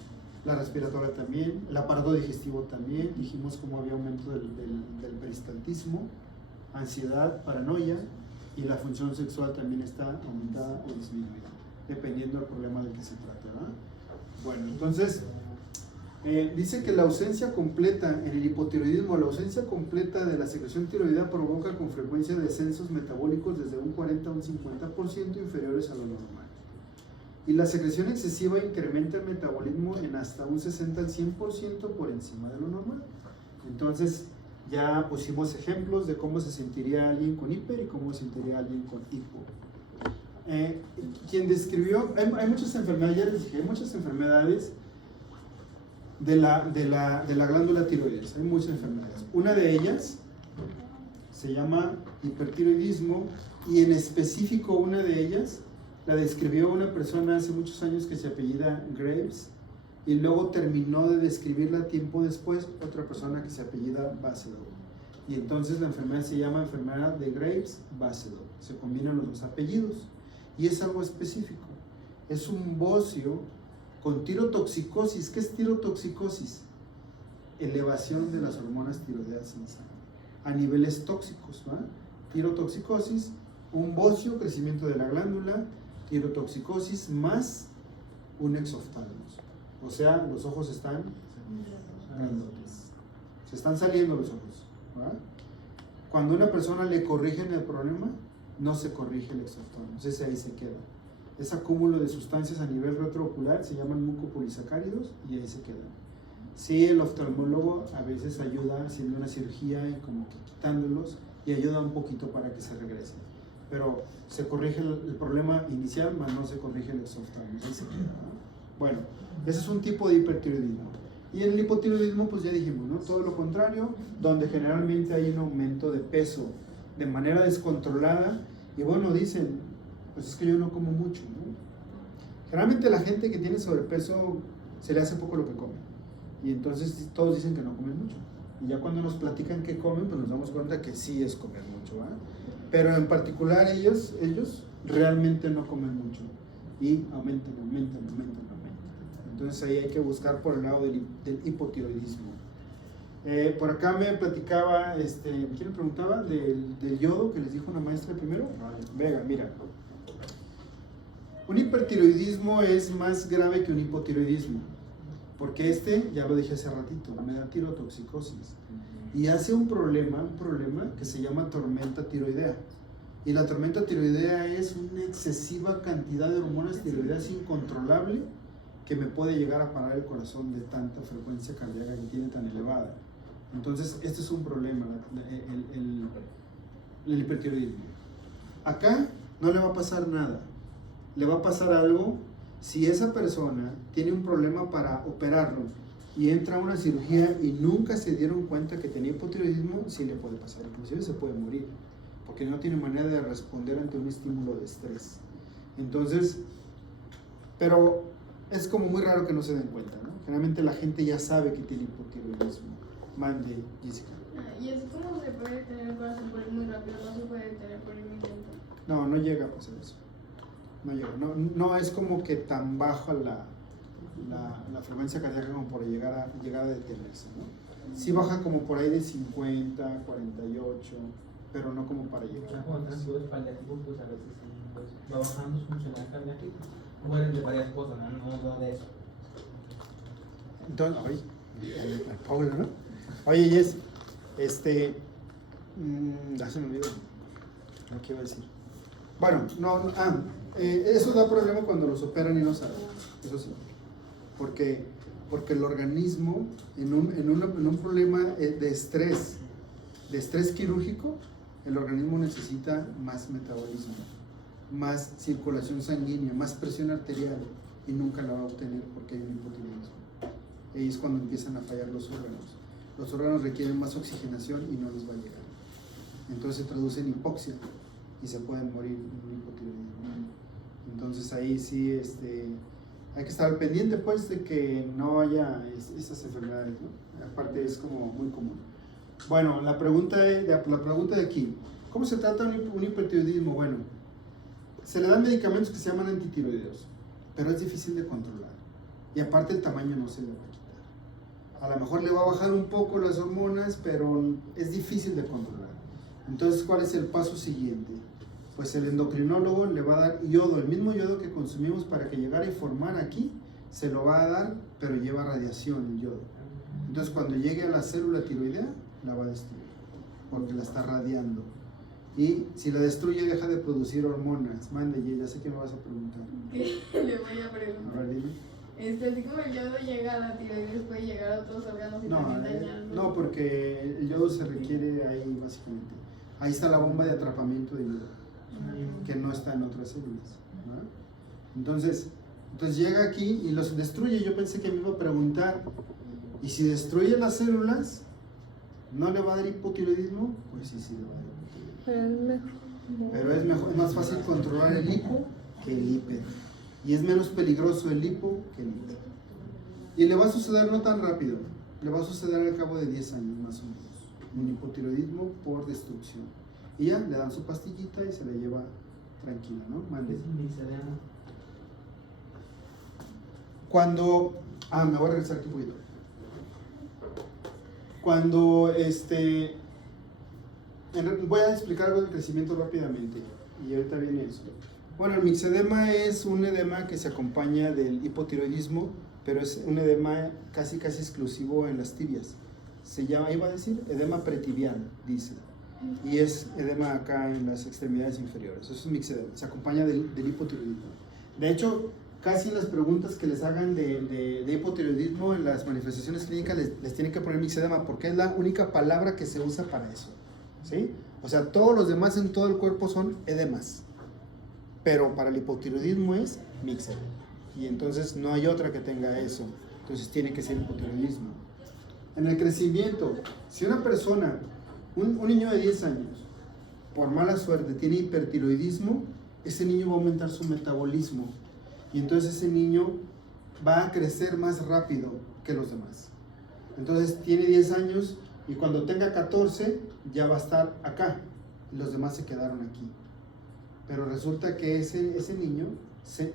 la respiratoria también, el aparato digestivo también, dijimos cómo había aumento del peristaltismo, ansiedad, paranoia, y la función sexual también está aumentada o disminuida, dependiendo del problema del que se trata, ¿verdad? Bueno, entonces, dice que la ausencia completa en el hipotiroidismo, la ausencia completa de la secreción tiroidea provoca con frecuencia descensos metabólicos desde un 40 a un 50% inferiores a lo normal. Y la secreción excesiva incrementa el metabolismo en hasta un 60 al 100% por encima de lo normal. Entonces, ya pusimos ejemplos de cómo se sentiría alguien con hiper y cómo se sentiría alguien con hipo. Quien describió, hay muchas enfermedades, ya les dije, hay muchas enfermedades de la glándula tiroides, hay muchas enfermedades. Una de ellas se llama hipertiroidismo y en específico una de ellas la describió una persona hace muchos años que se apellida Graves y luego terminó de describirla tiempo después otra persona que se apellida Basedow. Y entonces la enfermedad se llama enfermedad de Graves-Basedow. Se combinan los dos apellidos y es algo específico. Es un bocio con tirotoxicosis. ¿Qué es tirotoxicosis? Elevación de las hormonas tiroideas en sangre a niveles tóxicos, ¿va? Tirotoxicosis, un bocio, crecimiento de la glándula, tirotoxicosis más un exoftálmos. O sea, los ojos están grandotes. Se están saliendo los ojos, ¿va? Cuando a una persona le corrigen el problema, no se corrige el exoftálmos, ese ahí se queda. Ese acúmulo de sustancias a nivel retroocular se llaman mucopolisacáridos y ahí se quedan. Sí, el oftalmólogo a veces ayuda haciendo una cirugía y como que quitándolos y ayuda un poquito para que se regrese. Pero se corrige el problema inicial, mas no se corrige el exoftálmos, ahí se queda, ¿no? Bueno, ese es un tipo de hipertiroidismo. Y en el hipotiroidismo, pues ya dijimos, ¿no? Todo lo contrario, donde generalmente hay un aumento de peso de manera descontrolada. Y bueno, dicen, pues es que yo no como mucho, ¿no? Generalmente la gente que tiene sobrepeso se le hace poco lo que come. Y entonces todos dicen que no comen mucho. Y ya cuando nos platican qué comen, pues nos damos cuenta que sí es comer mucho, ¿verdad? Pero en particular ellos realmente no comen mucho. Y aumentan. Entonces ahí hay que buscar por el lado del hipotiroidismo. Por acá me platicaba, ¿quién me preguntaba? Del yodo que les dijo una maestra primero. Venga, mira. Un hipertiroidismo es más grave que un hipotiroidismo. Porque ya lo dije hace ratito, me da tirotoxicosis. Y hace un problema que se llama tormenta tiroidea. Y la tormenta tiroidea es una excesiva cantidad de hormonas tiroideas incontrolable que me puede llegar a parar el corazón de tanta frecuencia cardíaca que tiene tan elevada. Entonces, este es un problema, el hipertiroidismo. Acá no le va a pasar nada. Le va a pasar algo si esa persona tiene un problema para operarlo y entra a una cirugía y nunca se dieron cuenta que tenía hipotiroidismo, sí le puede pasar, inclusive se puede morir, porque no tiene manera de responder ante un estímulo de estrés. Entonces, pero es como muy raro que no se den cuenta, ¿no? Generalmente la gente ya sabe que tiene hipotiroidismo. Mande, Jessica. ¿Y así como se puede tener el corazón por ir muy rápido, no se puede tener por ir muy lento? No llega a pasar eso. No llega. No es como que tan baja la frecuencia cardíaca como por llegar a detenerse, ¿no? Sí baja como por ahí de 50, 48, pero no como para llegar a Cuando están cuidados paliativos, pues a veces pues, va bajando su funcionalidad cardíaca. Mueren de varias cosas, no de eso. Entonces, oye, al Pablo, ¿no? Oye, Jess, ya se me olvidó lo que iba a decir. Bueno, eso da problema cuando los operan y no saben, eso sí, porque el organismo en un problema de estrés quirúrgico, el organismo necesita más metabolismo, más circulación sanguínea, más presión arterial, y nunca la va a obtener porque hay un hipotiroidismo. Ahí es cuando empiezan a fallar los órganos. Los órganos requieren más oxigenación y no les va a llegar. Entonces se traduce en hipoxia y se pueden morir en un hipotiroidismo. Entonces ahí sí hay que estar al pendiente pues de que no haya esas enfermedades, ¿no? Aparte es como muy común. Bueno, la pregunta de aquí, ¿cómo se trata un hipertiroidismo? Bueno, se le dan medicamentos que se llaman antitiroideos, pero es difícil de controlar y aparte el tamaño no se le va a quitar. A lo mejor le va a bajar un poco las hormonas, pero es difícil de controlar. Entonces, ¿cuál es el paso siguiente? Pues el endocrinólogo le va a dar yodo, el mismo yodo que consumimos para que llegara y formara aquí, se lo va a dar, pero lleva radiación el yodo. Entonces, cuando llegue a la célula tiroidea, la va a destruir, porque la está radiando. Y si la destruye, deja de producir hormonas. Mande, ya sé que me vas a preguntar. ¿Qué le voy a preguntar? A ver, dime. Así como el yodo llega a la tiroides, puede llegar a otros órganos y también dañarlos. No, porque el yodo se requiere ahí básicamente. Ahí está la bomba de atrapamiento de yodo, que no está en otras células, ¿no? Entonces llega aquí y los destruye. Yo pensé que me iba a preguntar, ¿y si destruye las células, no le va a dar hipotiroidismo? Pues sí le va a dar hipotiroidismo. Pero es mejor, es más fácil controlar el hipo que el hiper. Y es menos peligroso el hipo que el hiper. Y le va a suceder no tan rápido, le va a suceder al cabo de 10 años más o menos. Un hipotiroidismo por destrucción. Y ya le dan su pastillita y se la lleva tranquila, ¿no? Mande. Cuando. Me voy a regresar aquí un poquito. Cuando voy a explicar algo del crecimiento rápidamente. Y ahorita viene eso. Bueno, el mixedema es un edema que se acompaña del hipotiroidismo, pero es un edema casi exclusivo en las tibias. Se llama, iba a decir, edema pretibial, dice. Y es edema acá en las extremidades inferiores. Eso es un mixedema, se acompaña del hipotiroidismo. De hecho, casi en las preguntas que les hagan de hipotiroidismo en las manifestaciones clínicas les tienen que poner mixedema, porque es la única palabra que se usa para eso, ¿sí? O sea, todos los demás en todo el cuerpo son edemas, pero para el hipotiroidismo es mixedema. Y entonces no hay otra que tenga eso. Entonces tiene que ser hipotiroidismo. En el crecimiento, si una persona, un niño de 10 años, por mala suerte tiene hipertiroidismo, ese niño va a aumentar su metabolismo y entonces ese niño va a crecer más rápido que los demás. Entonces tiene 10 años Y cuando tenga 14 ya va a estar acá, y los demás se quedaron aquí. Pero resulta que ese niño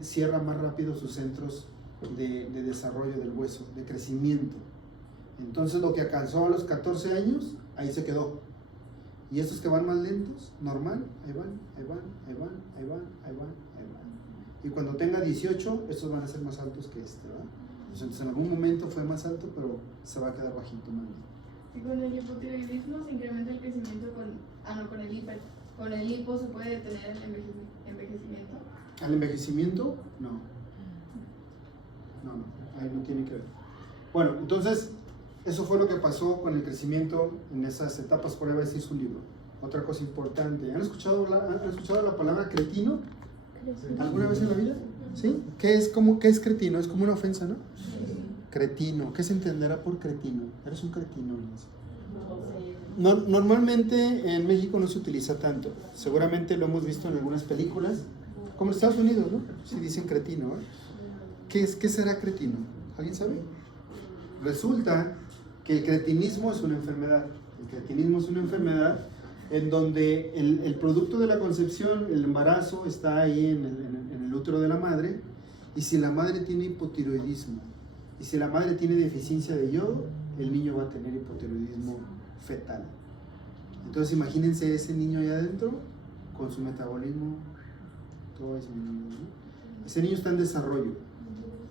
cierra más rápido sus centros de desarrollo del hueso, de crecimiento. Entonces lo que alcanzó a los 14 años, ahí se quedó. Y estos que van más lentos, normal, ahí van, ahí van, ahí van, ahí van, ahí van, ahí van. Y cuando tenga 18, estos van a ser más altos que este, ¿verdad? Entonces en algún momento fue más alto, pero se va a quedar bajito, ¿no? Y con el hipotiroidismo se incrementa el crecimiento con el hiper. Con el hipo se puede detener el envejecimiento. ¿Al envejecimiento? No. No, ahí no tiene que ver. Bueno, entonces, eso fue lo que pasó con el crecimiento en esas etapas, por ahí va a decir su libro. Otra cosa importante, ¿han escuchado la palabra cretino? ¿Alguna vez en la vida? ¿Sí? ¿Qué es cretino? Es como una ofensa, ¿no? Cretino. ¿Qué se entenderá por cretino? Eres un cretino, ¿no? Normalmente en México no se utiliza tanto. Seguramente lo hemos visto en algunas películas, como en Estados Unidos, ¿no? Sí dicen cretino, ¿eh? ¿Qué será cretino? ¿Alguien sabe? Resulta que el cretinismo es una enfermedad. El cretinismo es una enfermedad en donde el producto de la concepción, el embarazo, está ahí en el útero de la madre, y si la madre tiene hipotiroidismo, y si la madre tiene deficiencia de yodo, el niño va a tener hipotiroidismo fetal. Entonces imagínense ese niño ahí adentro, con su metabolismo todo disminuido, ¿no? Ese niño está en desarrollo,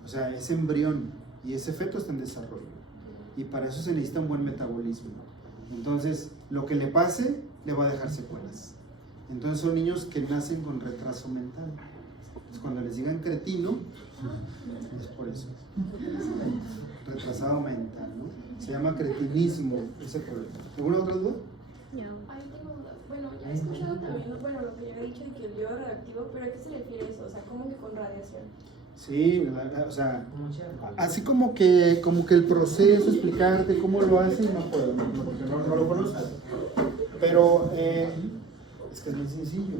o sea, ese embrión y ese feto está en desarrollo, y para eso se necesita un buen metabolismo. Entonces, lo que le pase, le va a dejar secuelas. Entonces son niños que nacen con retraso mental. Entonces, cuando les digan cretino, es por eso. Retrasado mental, ¿no? Se llama cretinismo, ese problema. ¿Alguna otra duda? Ahí tengo dudas. Bueno, ya he escuchado también, bueno, lo que yo he dicho de que el yodo radioactivo, pero ¿a qué se refiere eso? O sea, ¿cómo que con radiación? Sí, o sea, así como que el proceso, explicarte cómo lo hacen, no puedo, porque no lo conozco. Pero es que es muy sencillo.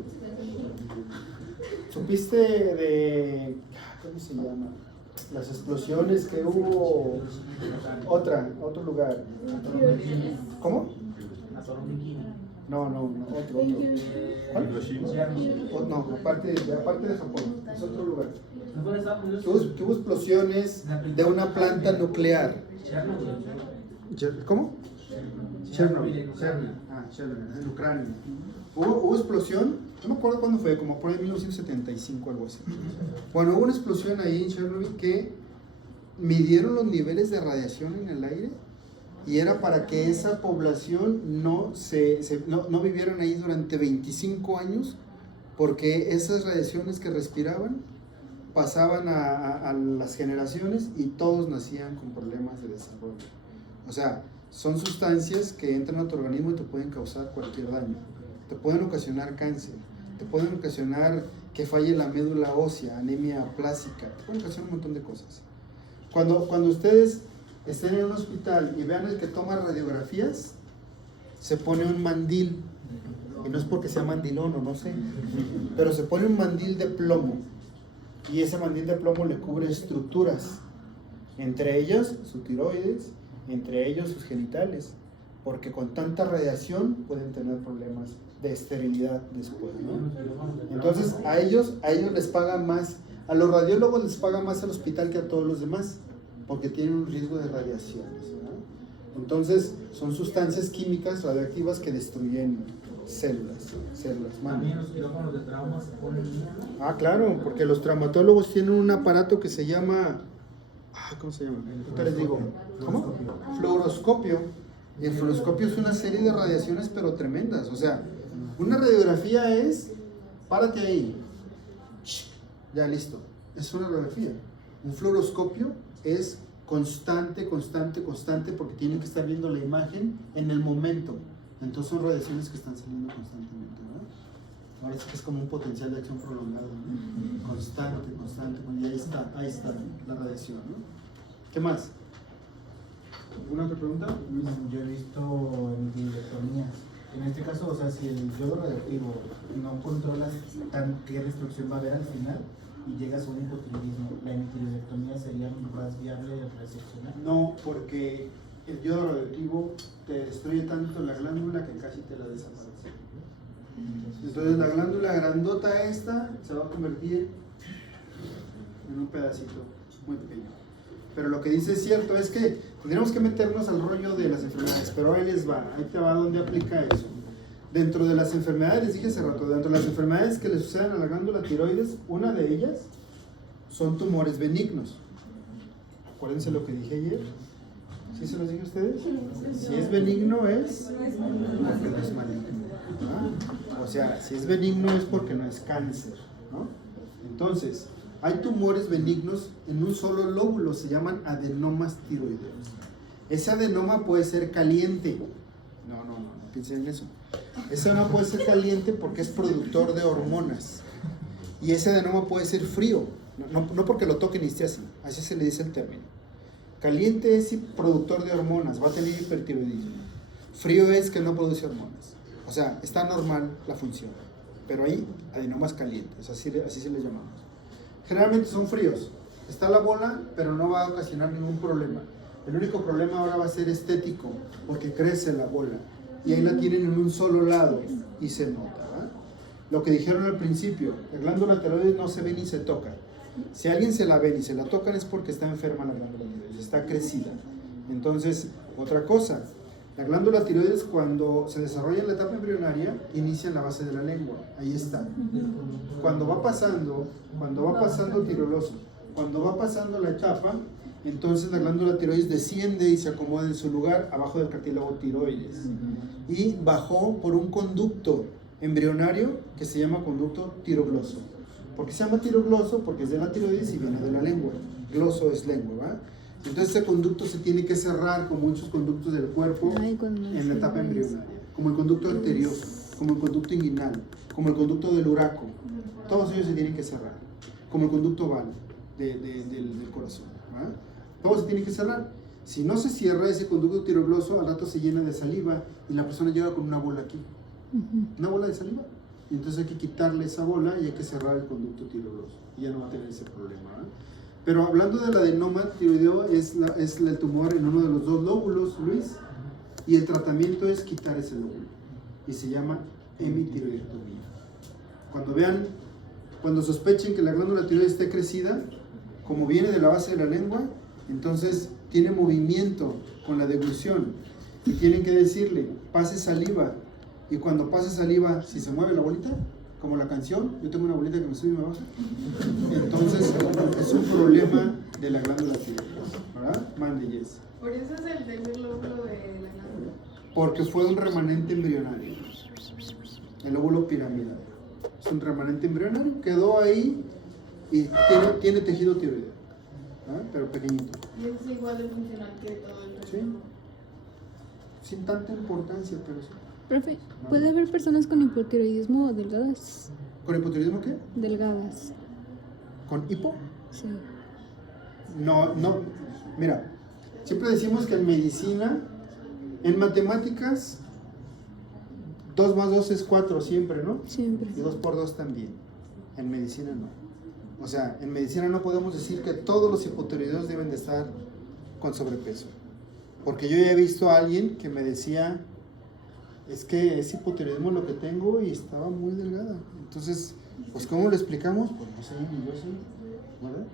¿Supiste de, cómo se llama? Las explosiones que hubo, otro lugar. ¿Cómo? No, otro. ¿Cuál? No, aparte de Japón, es otro lugar. Que hubo explosiones de una planta nuclear. ¿Cómo? Chernobyl, en Ucrania. Hubo explosión, no me acuerdo cuándo fue, como por ahí 1975, algo así. Bueno, hubo una explosión ahí en Chernobyl que midieron los niveles de radiación en el aire, y era para que esa población no vivieran ahí durante 25 años, porque esas radiaciones que respiraban pasaban a las generaciones y todos nacían con problemas de desarrollo. O sea, son sustancias que entran a tu organismo y te pueden causar cualquier daño. Te pueden ocasionar cáncer, te pueden ocasionar que falle la médula ósea, anemia plástica, te pueden ocasionar un montón de cosas. Cuando ustedes estén en un hospital y vean el que toma radiografías, se pone un mandil, y no es porque sea mandilón o no sé, pero se pone un mandil de plomo, y ese mandil de plomo le cubre estructuras, entre ellas su tiroides, entre ellos sus genitales, porque con tanta radiación pueden tener problemas de esterilidad después, ¿no? Entonces a ellos les pagan más, a los radiólogos les paga más el hospital que a todos los demás, porque tienen un riesgo de radiaciones, ¿no? Entonces son sustancias químicas radioactivas que destruyen células. También los quirófanos de trauma se ponen. Ah, claro, porque los traumatólogos tienen un aparato que se llama, ¿cómo se llama? Ahorita les digo, ¿cómo? Fluoroscopio. Y el fluoroscopio es una serie de radiaciones, pero tremendas. O sea, una radiografía es, párate ahí, ya listo, es una radiografía. Un fluoroscopio es constante, porque tienen que estar viendo la imagen en el momento. Entonces son radiaciones que están saliendo constantemente, ¿no? Ahora es que es como un potencial de acción prolongado, ¿no? Constante, y ahí está la radiación, ¿no? ¿Qué más? ¿Alguna otra pregunta? Yo he visto en tiroidectomías. En este caso, o sea, si el yodo radioactivo no controlas qué destrucción va a haber al final y llegas a un hipotiroidismo, ¿la tiroidectomía sería más viable de reseccionar? No, porque el yodo radioactivo te destruye tanto la glándula que casi te la desaparece. Entonces la glándula grandota esta se va a convertir en un pedacito muy pequeño. Pero lo que dice es cierto, es que tendríamos que meternos al rollo de las enfermedades, pero ahí les va, ahí te va donde aplica eso. Dentro de las enfermedades, les dije hace rato, dentro de las enfermedades que le suceden a la glándula tiroides, una de ellas son tumores benignos. Acuérdense lo que dije ayer. ¿Sí se los dije a ustedes? Si es benigno es porque no es maligno. ¿Ah? O sea, si es benigno es porque no es cáncer, ¿no? Entonces, hay tumores benignos en un solo lóbulo, se llaman adenomas tiroideos. Ese adenoma puede ser caliente. No piensen en eso. Ese adenoma puede ser caliente porque es productor de hormonas. Y ese adenoma puede ser frío. No porque lo toquen y esté así se le dice el término. Caliente es productor de hormonas, va a tener hipertiroidismo. Frío es que no produce hormonas. O sea, está normal la función, pero hay adenomas calientes, así se les llamamos. Generalmente son fríos. Está la bola, pero no va a ocasionar ningún problema. El único problema ahora va a ser estético, porque crece la bola. Y ahí la tienen en un solo lado y se nota, ¿verdad? Lo que dijeron al principio, la glándula tiroides no se ve ni se toca. Si alguien se la ven y se la tocan es porque está enferma la glándula tiroides, está crecida. Entonces, otra cosa, la glándula tiroides cuando se desarrolla en la etapa embrionaria inicia en la base de la lengua, ahí está. Cuando va pasando tiroidoso, cuando va pasando la etapa, entonces la glándula tiroides desciende y se acomoda en su lugar abajo del cartílago tiroides. Y bajó por un conducto embrionario que se llama conducto tirogloso. ¿Por qué se llama tirogloso? Porque es de la tiroides y viene de la lengua. Gloso es lengua, ¿va? Entonces ese conducto se tiene que cerrar como muchos conductos del cuerpo en la etapa embrionaria. Como el conducto arterioso, como el conducto inguinal, como el conducto del uraco. Todos ellos se tienen que cerrar. Como el conducto oval del corazón, ¿va? Todos se tienen que cerrar. Si no se cierra ese conducto tirogloso, al rato se llena de saliva y la persona llega con una bola aquí. Una bola de saliva. Y entonces hay que quitarle esa bola y hay que cerrar el conducto tiroidoso. Y ya no va a tener ese problema, ¿eh? Pero hablando del adenoma tiroideo, es el tumor en uno de los dos lóbulos, Luis. Y el tratamiento es quitar ese lóbulo. Y se llama hemitiroidectomía. Cuando sospechen que la glándula tiroides esté crecida, como viene de la base de la lengua, entonces tiene movimiento con la deglución. Y tienen que decirle, pase saliva. Y cuando pase saliva, si se mueve la bolita, como la canción, yo tengo una bolita que me sube y me baja, entonces es un problema de la glándula tiroides, ¿verdad? Mande yes. Por eso es el tercer lóbulo de la glándula. Porque fue un remanente embrionario, el lóbulo piramidal. Es un remanente embrionario, quedó ahí y tiene tejido tiroideo, ¿verdad? Pero pequeñito. Y es igual de funcional que todo el resto. Sí. Sin tanta importancia, pero sí. Profe, ¿puede haber personas con hipotiroidismo o delgadas? ¿Con hipotiroidismo qué? Delgadas. ¿Con hipo? Sí. No. Mira, siempre decimos que en medicina, en matemáticas, 2 más 2 es 4 siempre, ¿no? Siempre. Y 2 por 2 también. En medicina no. O sea, en medicina no podemos decir que todos los hipotiroideos deben de estar con sobrepeso. Porque yo ya he visto a alguien que me decía, es que es hipotiroidismo lo que tengo y estaba muy delgada. Entonces, pues ¿cómo lo explicamos? Pues no sé, ni yo sé, ¿verdad?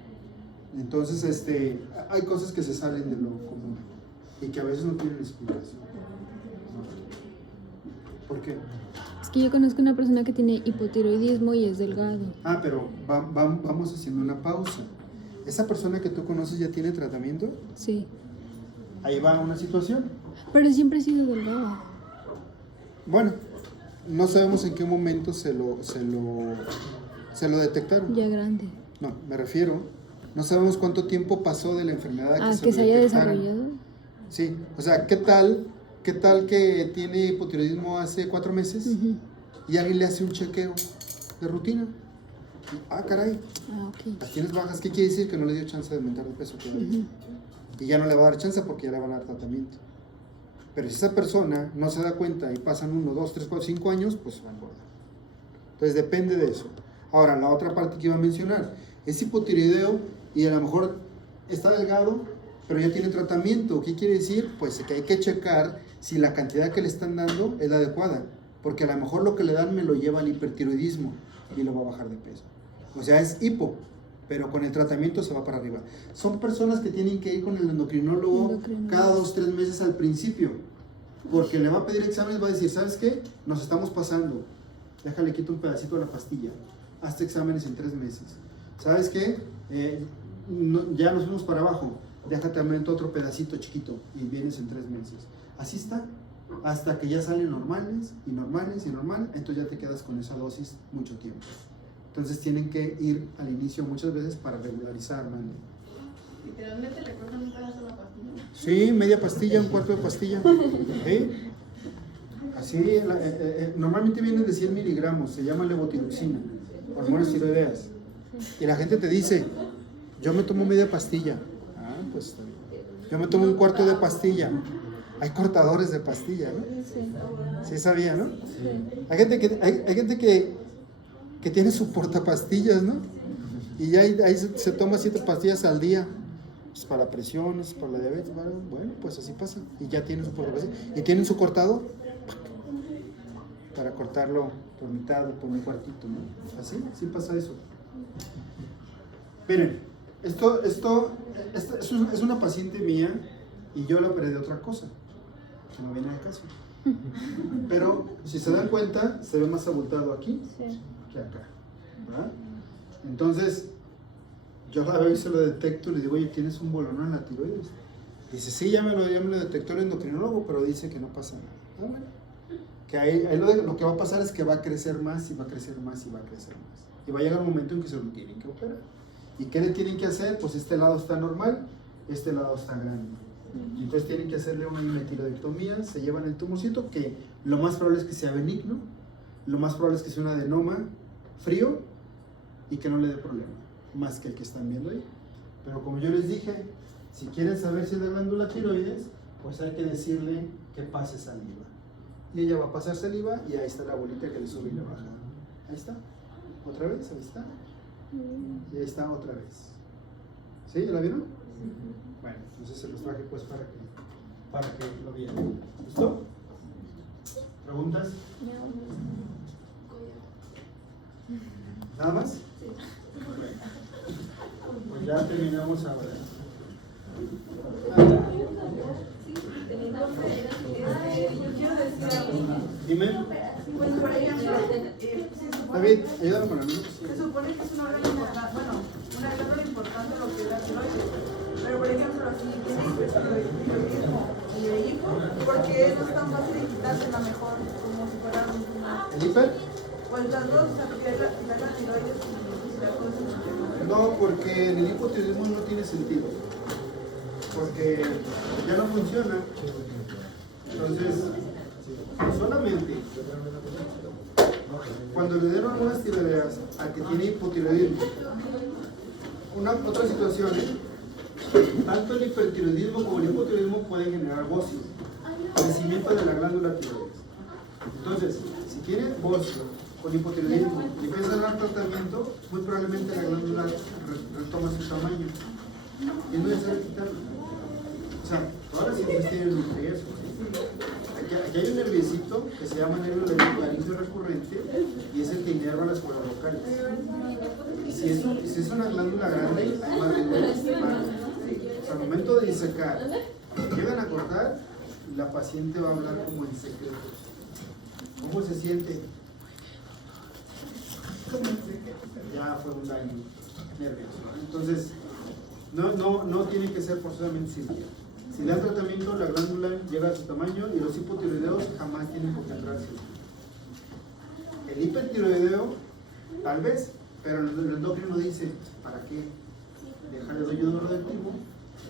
Entonces, hay cosas que se salen de lo común y que a veces no tienen explicación. ¿Por qué? Es que yo conozco una persona que tiene hipotiroidismo y es delgado. Pero vamos haciendo una pausa. ¿Esa persona que tú conoces ya tiene tratamiento? Sí. Ahí va una situación. Pero siempre he sido delgada. Bueno, no sabemos en qué momento se lo detectaron. Ya grande. No, me refiero, no sabemos cuánto tiempo pasó de la enfermedad que se haya detectaran. desarrollado. Sí, o sea, ¿qué tal que tiene hipotiroidismo hace 4 meses y alguien le hace un chequeo de rutina? Caray, Ok. las tienes bajas, ¿qué quiere decir? Que no le dio chance de aumentar de peso todavía. Y ya no le va a dar chance porque ya le van a dar tratamiento. Pero si esa persona no se da cuenta y pasan 1, 2, 3, 4, 5 años, pues se va a engordar. Entonces depende de eso. Ahora, la otra parte que iba a mencionar, es hipotiroideo y a lo mejor está delgado, pero ya tiene tratamiento. ¿Qué quiere decir? Pues que hay que checar si la cantidad que le están dando es la adecuada, porque a lo mejor lo que le dan me lo lleva al hipertiroidismo y lo va a bajar de peso. O sea, es hipo, pero con el tratamiento se va para arriba. Son personas que tienen que ir con el endocrinólogo cada 2-3 meses al principio, porque le va a pedir exámenes, va a decir, ¿sabes qué? Nos estamos pasando, déjale quito un pedacito de la pastilla, hazte exámenes en 3 meses. ¿Sabes qué? Ya nos fuimos para abajo, déjate aumento otro pedacito chiquito y vienes en 3 meses. Así está, hasta que ya salen normales, entonces ya te quedas con esa dosis mucho tiempo. Entonces tienen que ir al inicio muchas veces para regularizar, Mandy. Literalmente le cortan un pedazo de la pastilla. Sí, media pastilla, un cuarto de pastilla. ¿Sí? Así, normalmente vienen de 100 miligramos, se llama levotiroxina, hormonas tiroideas. Y la gente te dice, yo me tomo media pastilla. Ah, pues está bien. Yo me tomo un cuarto de pastilla. Hay cortadores de pastilla, ¿no? Sí sabía, ¿no? Hay gente que tiene su portapastillas, ¿no? Y ya ahí se toma 7 pastillas al día. Pues para la presión, para la diabetes, bueno, pues así pasa. Y ya tienen su portapastillas. Y tienen su cortado para cortarlo por mitad o por un cuartito, ¿no? Así pasa eso. Miren, esto es una paciente mía y yo la operé de otra cosa, que no viene al caso. Pero si se dan cuenta, se ve más abultado aquí que acá, ¿verdad? Entonces, yo la veo y se lo detecto y le digo, oye, ¿tienes un bolón en la tiroides? Dice, sí, ya me lo detectó el endocrinólogo, pero dice que no pasa nada. Ah, bueno. Que ahí lo que va a pasar es que va a crecer más y va a crecer más y va a crecer más. Y va a llegar un momento en que se lo tienen que operar. ¿Y qué le tienen que hacer? Pues este lado está normal, este lado está grande. Entonces tienen que hacerle una metiroidectomía, se llevan el tumorcito, que lo más probable es que sea benigno, lo más probable es que sea un adenoma frío y que no le dé problema, más que el que están viendo ahí. Pero como yo les dije, si quieren saber si es la glándula tiroides, pues hay que decirle que pase saliva. Y ella va a pasar saliva y ahí está la bolita que le sube y le baja. Ahí está. Otra vez, ahí está. Y ahí está otra vez. ¿Sí? ¿Ya la vieron? Bueno, entonces se los traje pues para que lo vieran. ¿Listo? ¿Preguntas? ¿Nada más? Sí. Pues ya terminamos ahora. Yo quiero decir algo. Dime. Pues, por ejemplo, David, ayúdame con el mío. se supone que es un órgano importante, bueno, una glándula importante lo que es la tiroides. Pero, por ejemplo, si tiene hipertiroidismo y el hipo, ¿por qué no es tan fácil de quitársela mejor como si fuera un... ¿El hiper? Pues las dos, o sea, porque es la tiroides y la cosa. No, porque el hipotiroidismo no tiene sentido. Porque ya no funciona. Entonces, solamente cuando le dieron unas tiroideas al que tiene hipotiroidismo, otra situación, tanto el hipertiroidismo como el hipotiroidismo pueden generar bocio, crecimiento de la glándula tiroides. Entonces, si tiene bocio con hipotiroidismo y empieza a dar tratamiento, muy probablemente la glándula retoma su tamaño. Y no es necesario quitarla. O sea, todas las cirugías tienen un riesgo. Aquí hay un nerviecito que se llama nervio laringio recurrente y es el que inerva las cuerdas vocales. Y si es una glándula grande, hay más riesgo de lastimarla. O sea, al momento de disecar, si llegan a cortar, la paciente va a hablar como en secreto. ¿Cómo se siente? Ya fue un daño nervioso. Entonces, no tiene que ser forzosamente cirugía. Si le dan tratamiento, la glándula llega a su tamaño y los hipotiroideos jamás tienen por qué entrar cirugía. El hipertiroideo, tal vez, pero el endocrino dice, ¿para qué? Déjale doy yodo radioactivo,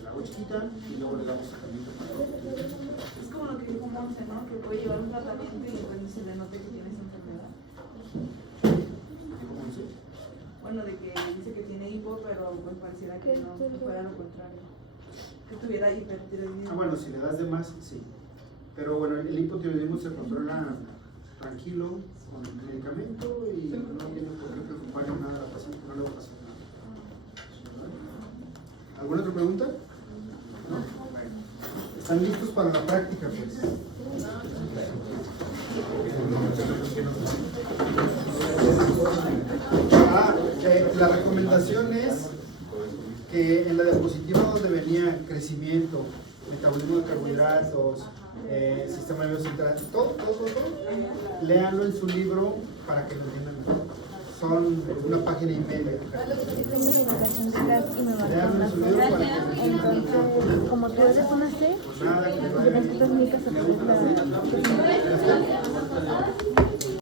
la hago chiquita y luego le damos tratamiento para todo. Es como lo que dijo Monse, ¿no? Que puede llevar un tratamiento y después se le note que tiene esa enfermedad. ¿Dijo Monse? Bueno, de que dice que tiene hipo, pero pues pareciera que no, que fuera lo contrario. Que tuviera hipertiroidismo. Ah, bueno, si le das de más, sí. Pero bueno, el hipotiroidismo se controla tranquilo, con el medicamento y no tiene por qué preocuparle nada a la paciente, no le va a pasar nada. ¿Alguna otra pregunta? ¿No? están listos para la práctica, pues. La recomendación es que en la diapositiva donde venía crecimiento, metabolismo de carbohidratos, sistema nervioso central, todo, léanlo en su libro para que lo entiendan mejor. Son una página y media. Tengo la ubicación de gas y me mandaron Léanlo en las su libro para que lo entiendan mejor. Entonces, como tú eres una C, Nada, que yo necesito mi casa.